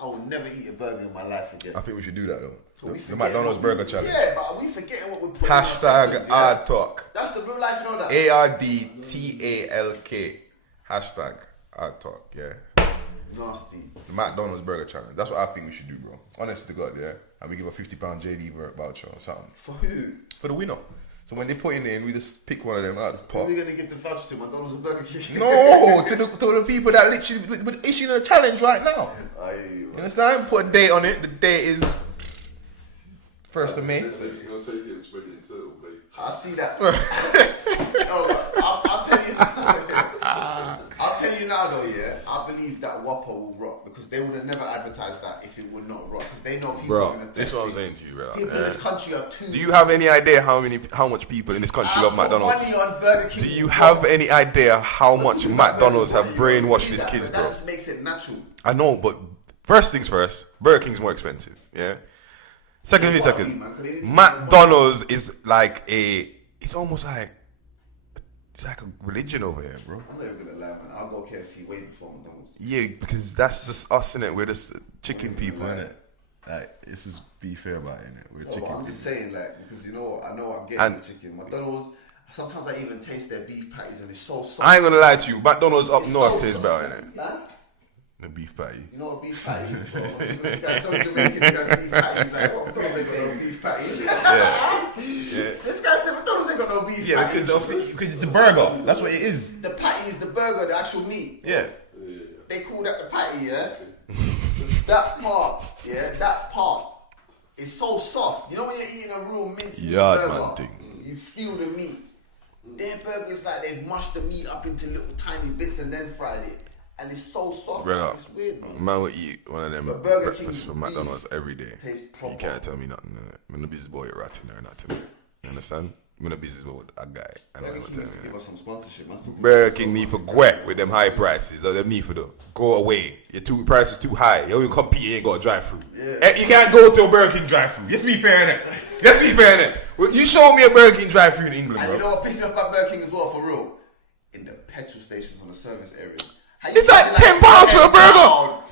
I will never eat a burger in my life again. I think we should do that, though. Are we The forgetting McDonald's what burger we- challenge. Yeah, but are we forgetting what we're putting in our Hashtag systems, yeah? ArdTalk. That's the real life, you know that? ArdTalk. Hashtag ArdTalk, yeah. Nasty. The McDonald's burger challenge. That's what I think we should do, bro. Honest to God, yeah. And we give a £50 JD voucher or something. For who? For the winner. So when they put in, we just pick one of them out of the Who are pot. we gonna give the voucher to? McDonald's or Burger King? No, to the people that literally would issue a challenge right now. I hear you, You man. understand? Put a date on it. The date is 1st of May. You're gonna take it and spread it into it, babe. I see that. I'll tell you now though, yeah. I believe that Whopper will rock because they would have never advertised that if it would not rock because they know people are gonna test this is what I'm it. saying to you, bro. People in this country are too. Do you have any idea how much people in this country love McDonald's? Money on Burger King. Do you have any idea how much McDonald's have brainwashed these kids, bro? That just makes it natural. I know, but first things first, Burger King's more expensive, yeah? Second, McDonald's is like it's almost like, it's like a religion over here, bro. I'm not even gonna lie, man. I'll go KFC way before McDonald's. Yeah, because that's just us, innit? We're just chicken people, innit? Like, this is be fair about it, innit? We're chicken people. I'm just saying, like, because you know, I know I'm getting the chicken. McDonald's, sometimes I even taste their beef patties and it's so soft. I ain't gonna lie to you, McDonald's up It's north so tastes soft, better, innit? man. The beef patty. You know what beef patty is, bro? This guy's so Jamaican, he got beef patties. Like, what McDonald's ain't got no beef patties? Yeah. This guy said McDonald's ain't got no beef patties. Because it's the burger. That's what it is. The patty is the burger, the actual meat. Yeah. They call that the patty, yeah? That part is so soft. You know when you're eating a real minced meat burger? Man thing. You feel the meat. Their burgers like they've mashed the meat up into little tiny bits and then fried it. And it's so soft. Bro, it's weird, man. Man will eat one of them Burger breakfasts from McDonald's every day. Tastes proper. You can't tell me nothing. I'm a busy boy ratting or nothing. You understand? I'm a busy boy with a guy. I don't Burger know King what needs to give us some sponsorship. Burger King need for gwet with them high prices. Or them need for the go away. Your price is too high. You only compete, you ain't got a drive-through. Yeah. You can't go to a Burger King drive-through. Let's be fair in it. Let's be fair in it. Well, you show me a Burger King drive-through in England, And bro. you know what pisses me off about Burger King as well, for real? In the petrol stations on the service areas. It's like £10 for a burger.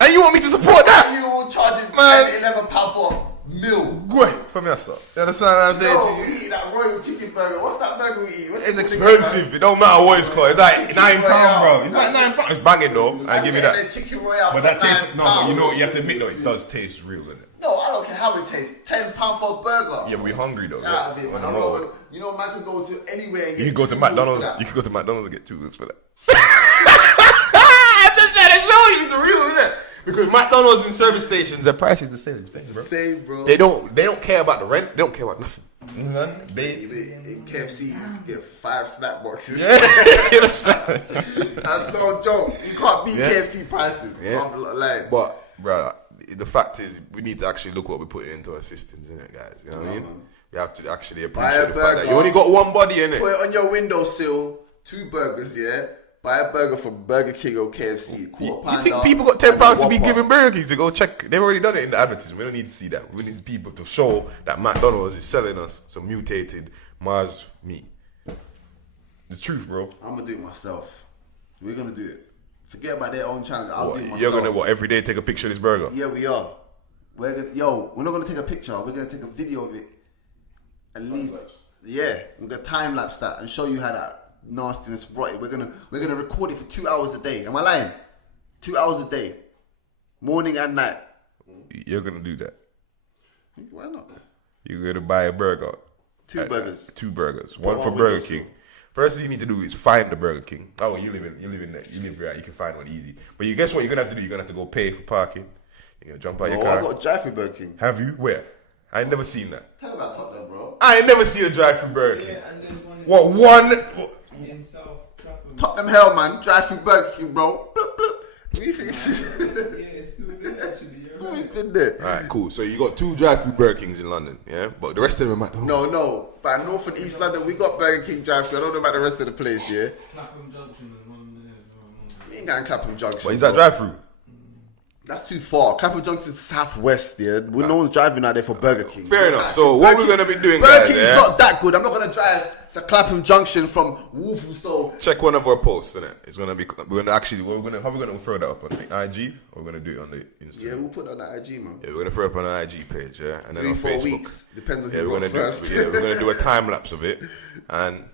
And you want me to support that? You all charging £11 for a meal. Great. For me, that's up. You understand what I'm saying to We you? eat that royal chicken burger. What's that burger we eat? What's It's the chicken expensive. burger? It don't matter what it's called. It's like Chicken £9, Royale. bro. It's like £9. It's banging though. I give you The that. chicken royale But for that tastes £9. no. But you know what? You have to admit though, it does taste real, isn't it? No, I don't care how it tastes. £10 for a burger. Yeah, but we're hungry though. Get out of it, man. On the road. You know, man can go to anywhere and get You can go to $2 for McDonald's. that. You can go to McDonald's and get 2 goods for that. I'm just trying to show you it's real, isn't it? Because McDonald's and service stations, the price is the same. It's the same, bro. They don't care about the rent. They don't care about nothing. In KFC, you can get 5 snack boxes. You understand? That's no joke. You can't beat Yeah. KFC prices. Yeah. I'm lying. But, bro, the fact is, we need to actually look what we put into our systems, innit, guys? You know what I mean? Man. We have to actually Buy a appreciate the fact that burger. you only got one body, innit? Put it on your windowsill. 2 burgers, yeah. Buy a burger from Burger King or KFC. You think people got £10 to be giving Burger King to go check? They've already done it in the advertisement. We don't need to see that. We need people to show that McDonald's is selling us some mutated Mars meat. The truth, bro. I'm gonna do it myself. We're gonna do it. Forget about their own challenge. I'll do it myself. You're gonna every day take a picture of this burger? Yeah, we are. We're not gonna take a picture. We're gonna take a video of it and leave. Yeah, we're gonna time lapse that and show you how that nastiness rotted. We're gonna record it for 2 hours a day. Am I lying? 2 hours a day, morning and night. You're gonna do that. Why not? You're gonna buy a burger. 2 burgers. 2 burgers. Put One on for window Burger sill. King. First thing you need to do is find the Burger King. Oh, you live there. You live right. You can find one easy. But you guess what you're gonna have to do? You're gonna have to go pay for parking. You're gonna jump out your Oh, car. I got a drive-through Burger King. Have you? Where? I ain't never seen that. Tell me about Tottenham, bro. I ain't never seen a drive-through Burger King. Yeah, and there's one in, What one? in South Clapham. Tottenham hell, man. Drive-through Burger King, bro. Bloop, bloop. What do you think? Yeah, it's still there actually. It's You're always right. been there. Alright, cool. So you got 2 drive-through Burger Kings in London, yeah? But the rest of them are McDonald's. No. But North and East London, we got Burger King drive-through. I don't know about the rest of the place, yeah? Clapham Junction and one there. We ain't got Clapham Junction. But is that bro. drive-through? That's too far. Clapham Junction's southwest, yeah? No one's driving out there for Burger King. Fair enough. So what we're gonna be doing, Burger guys, King's yeah? not that good. I'm not gonna drive to Clapham Junction from Walthamstow. Check one of our posts, innit? It's gonna be. We're gonna actually. How are we gonna throw that up on the IG? Or we're gonna do it on the Instagram? Yeah, we'll put that on the IG, man. Yeah, we're gonna throw it up on our IG page, yeah, and then 3-4 on Facebook. weeks. Depends on Yeah, who we're goes gonna first. do. Yeah, we're gonna do a time lapse of it, and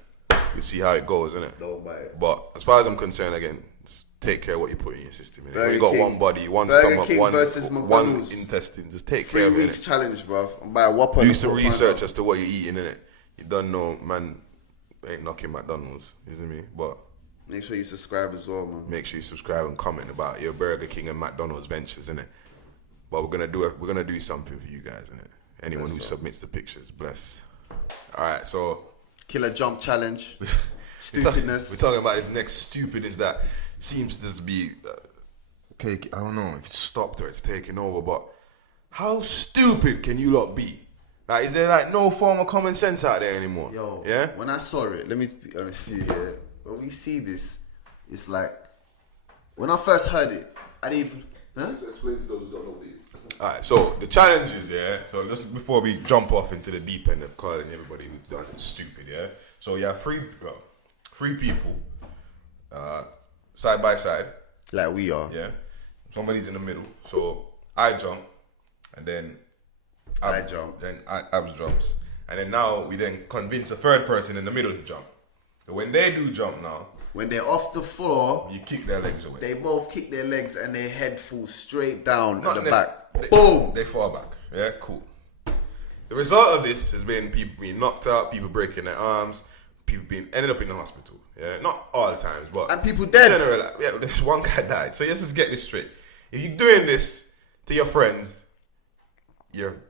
we'll see how it goes, innit? Don't bite it. But as far as I'm concerned, again, take care of what you put in your system. Innit? When Burger you got King. one body, one Burger stomach, King versus one McDonald's. intestine. Just take 3 care of it. weeks innit? challenge, bro. Buy a Whopper. Do and some put research pineapple. as to what you're eating, innit? You don't know, man. Ain't knocking McDonald's, isn't me? But Make sure you subscribe as well, man. make sure you subscribe and comment about your Burger King and McDonald's ventures, innit? But we're gonna do something for you guys, innit? Anyone who submits the pictures, bless. All right, so Killer jump challenge. Stupidness. We're talking about this next stupidness that seems to just be take. I don't know if it's stopped or it's taken over, but how stupid can you lot be? Like, is there like no form of common sense out there anymore? Yo, yeah. when I saw it, let me be honest with you here. When we see this, it's like when I first heard it, I didn't even. Huh? Explain to those who don't know what it is. Alright, so the challenge is, yeah, so just before we jump off into the deep end of calling everybody who does it stupid, yeah? So you have three people, side by side, Like we are. yeah? Somebody's in the middle, so I jump, and then I jump. then Abs jumps, and then now we then convince a third person in the middle to jump. So when they do jump now, When they're off the floor, you kick their legs away. they both kick their legs and their head falls straight down Not at the them- back. They, Boom! They fall back. Yeah, cool. The result of this has been people being knocked out, people breaking their arms, people being ended up in the hospital. Yeah, not all the times, but And people dead. General, yeah, this one guy died. So let's just get this straight. If you're doing this to your friends, you're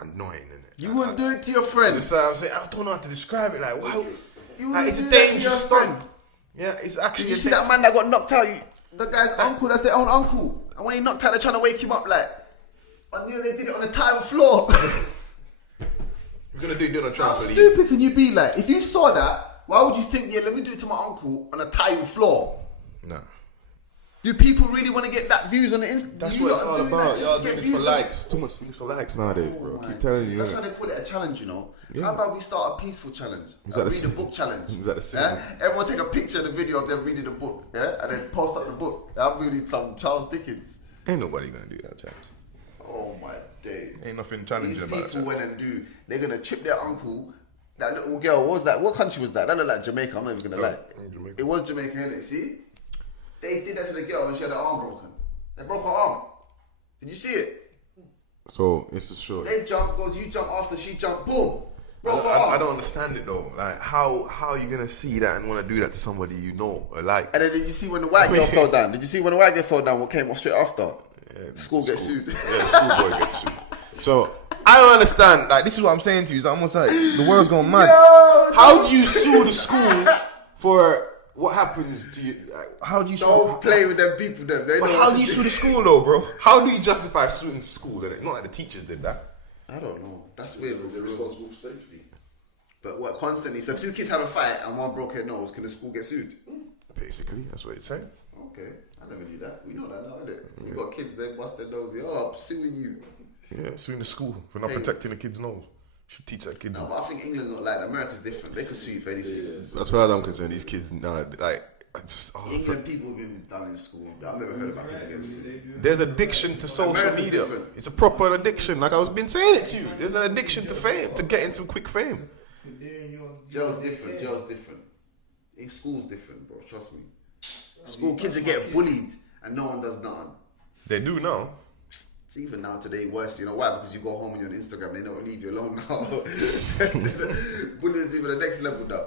annoying, innit? You wouldn't do it to your That's friends. what I'm saying. I don't know how to describe it. Like, wow, You like, wouldn't it's do a that to your dangerous friend. stunt. Yeah, it's Did actually. you a see da- that man that got knocked out? The guy's uncle, that's their own uncle. And when he knocked out, they're trying to wake him up like. And they did it on the tile floor. You're gonna do it on a How trampoline. stupid can you be? Like, if you saw that, why would you think, yeah, let me do it to my uncle on a tile floor? Nah. Do people really want to get that views on the Insta? That's You what it's lot all doing that about. just Y'all to doing get this for views on- likes. Too much things for likes nowadays, bro. Oh Keep my telling you. That's innit? why they call it a challenge, you know. Yeah. How about we start a peaceful challenge? Was A that a read a sim- book challenge. was that a sim- Everyone take a picture of the video of them reading the book, yeah, and then post up the book. I'm reading some Charles Dickens. Ain't nobody gonna do that challenge. Oh my days. Ain't nothing These challenging about people that. went and do. They're gonna trip their uncle. That little girl. What was that? What country was that? That looked like Jamaica. I'm not even gonna lie. Jamaica. It was Jamaica, innit? See, they did that to the girl and she had her arm broken. They broke her arm. Did you see it? So it's a short. They jump, goes you jump after she jumped. Boom. Broke her I arm. don't understand it though. Like how are you gonna see that and want to do that to somebody you know or like? And then did you see when the white girl fell down? Did you see when the white girl fell down? What came off straight after? School gets sued. Yeah, schoolboy gets sued. So I don't understand. Like this is what I'm saying to you. It's almost like the world's gone mad. Yo, How do you sue the school for what happens to you? Like, how do you Don't play with them people. Them. They But know how what do you to sue the school though, bro? How do you justify suing school? That not like the teachers did that. I don't know. That's weird. They're responsible for safety. But what constantly? So if two kids have a fight and one broke their nose, can the school get sued? Basically, that's what it's saying. Okay, I never knew that. We know that now, innit? We got kids, they bust their nose. Oh, I'm suing you. Yeah, suing the school for not Hey. protecting the kid's nose. Should teach that kid. No, but I think England's not like that. America's different. They could sue you for anything. As far as I'm concerned, these kids, nah, like, I just, England people have been done in school. I've never heard about people getting sued. there's addiction to social America's media. different. It's a proper addiction. Like I was been saying it to you. There's an addiction to fame, to getting some quick fame. Jail's different. Jail's different. In school's different, bro. Trust me. School kids are get bullied and no one does nothing. They do now. It's even now today worse. You know why? Because you go home and you're on Instagram, they never leave you alone now. Bullying's even the next level now.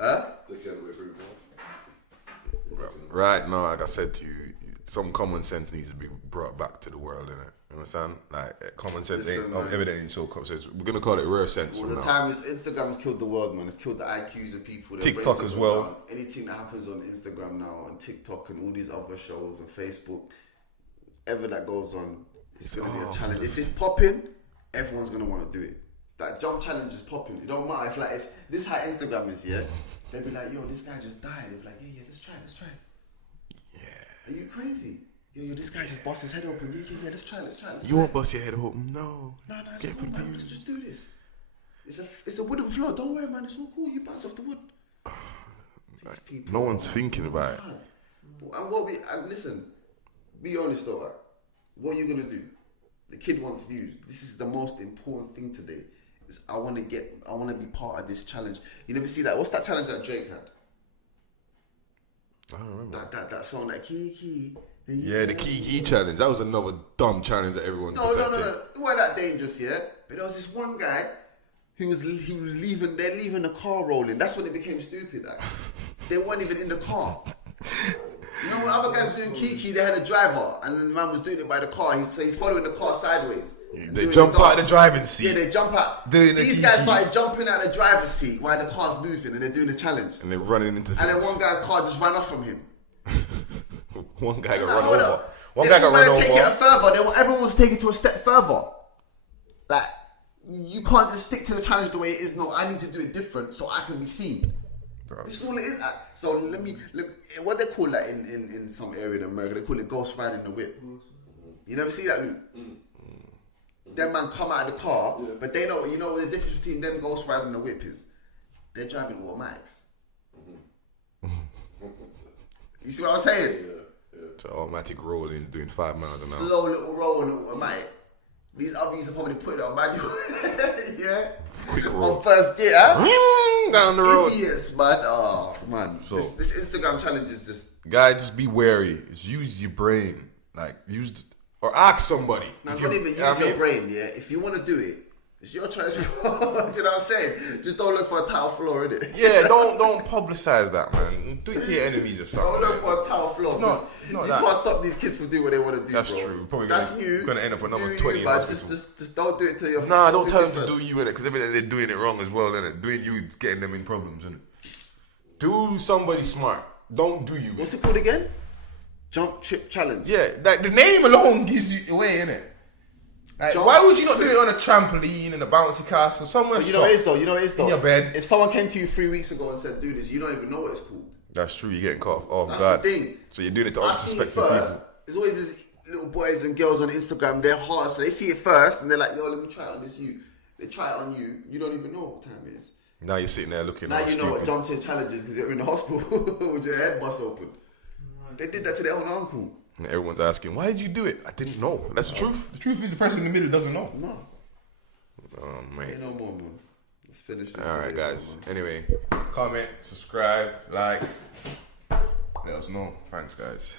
Huh? They can't wait for it. Right now, like I said to you, some common sense needs to be brought back to the world, innit? You understand? Like common sense Listen, ain't man. evidently so common sense. We're gonna call it rare sense All from the now. time is Instagram's killed the world, man. It's killed the IQs of people. Their TikTok brains as have well. gone down. Anything that happens on Instagram now, on TikTok and all these other shows and Facebook, ever that goes on, it's gonna be a challenge. If it's popping, everyone's gonna want to do it. That jump challenge is popping. It don't matter if this is how Instagram is, yeah. They'll be like, yo, this guy just died. They'll be like, yeah, let's try. Yeah. Are you crazy? Yo, this guy just bust his head open. Yeah, let's try. You won't bust your head open. No. No, Get it's cool, man. Let's just do this. It's a wooden floor. Don't worry, man. It's all cool. You bounce off the wood. These people No one's thinking about it. And listen, be honest though. Right? What are you gonna do? The kid wants views. This is the most important thing today. Is I want to be part of this challenge. You never see that? What's that challenge that Drake had? I don't remember. That song, that key. Yeah, the Kiki challenge. That was another dumb challenge that everyone No. presented. It wasn't that dangerous, yeah. But there was this one guy who was leaving. They're leaving the car rolling. That's when it became stupid. They weren't even in the car. You know when other guys were doing Kiki, they had a driver, and then the man was doing it by the car. He's following the car sideways. They jump out the driving seat. Yeah, they jump out. Doing the These guys Kiki. started jumping out the driver's seat while the car's moving, and they're doing the challenge. And they're running into And then one guy's car just ran off from him. one guy got Now, run hold over. up. One They guy got wanna run take it over. further. Everyone wants to take it to a step further. Like, you can't just stick to the challenge the way it is. No, I need to do it different so I can be seen. Bro. This is all it is. So let me what they call that in some area in America, they call it ghost riding the whip. You never see that, Luke? Them man come out of the car, but they know, you know what the difference between them ghost riding the whip is? They're driving automatics. You see what I'm saying? So automatic rolling is doing 5 miles an hour. Slow little roll on automatic. These other used to probably put it on manual. Yeah? Quick roll. On first gear, huh? Down the road. Idiots, man. Oh, man. So- this Instagram challenge is just... Guys, just be wary. Just use your brain. Like, or ask somebody. Now, If don't you- even use I your mean, brain, yeah? If you want to do it, it's your choice. Do you know what I'm saying? Just don't look for a tile floor, innit? Yeah, don't publicize that, man. Do it to your enemies or something. Don't look for a tile floor. It's not you that. can't stop these kids from doing what they want to do, That's bro. true. Probably That's you. gonna end up another Do 20 in but hospital. just don't do it to your... Nah, don't tell them to different. do you in it, because they're doing it wrong as well, innit? Doing you is getting them in problems, innit? Do somebody smart. Don't do you. What's it called again? Jump trip challenge. Yeah, like the name alone gives you away, innit? Like, Jump why would you not do trip. it on a trampoline in a bouncy castle somewhere? But you know what it is though. You know what it is though. In your bed. If someone came to you 3 weeks ago and said, "Do this," you don't even know what it's called. That's true. You're getting caught off That's guard. the thing. So you're doing it to I see it unsuspecting first. people. There's always these little boys and girls on Instagram. They're hard, so they see it first and they're like, "Yo, let me try it on this you." They try it on you. You don't even know what time it is. Now you're sitting there looking. Now all you know what stupid. jump trip challenge is because you're in the hospital with your head bust open. They did that to their own uncle. And everyone's asking, "Why did you do it?" I didn't know. That's the truth. The truth is, the person in the middle doesn't know. No, Oh ain't man. no more, man. Let's finish this. All right, video, guys. man. Anyway, comment, subscribe, like. Let us know. Thanks, guys.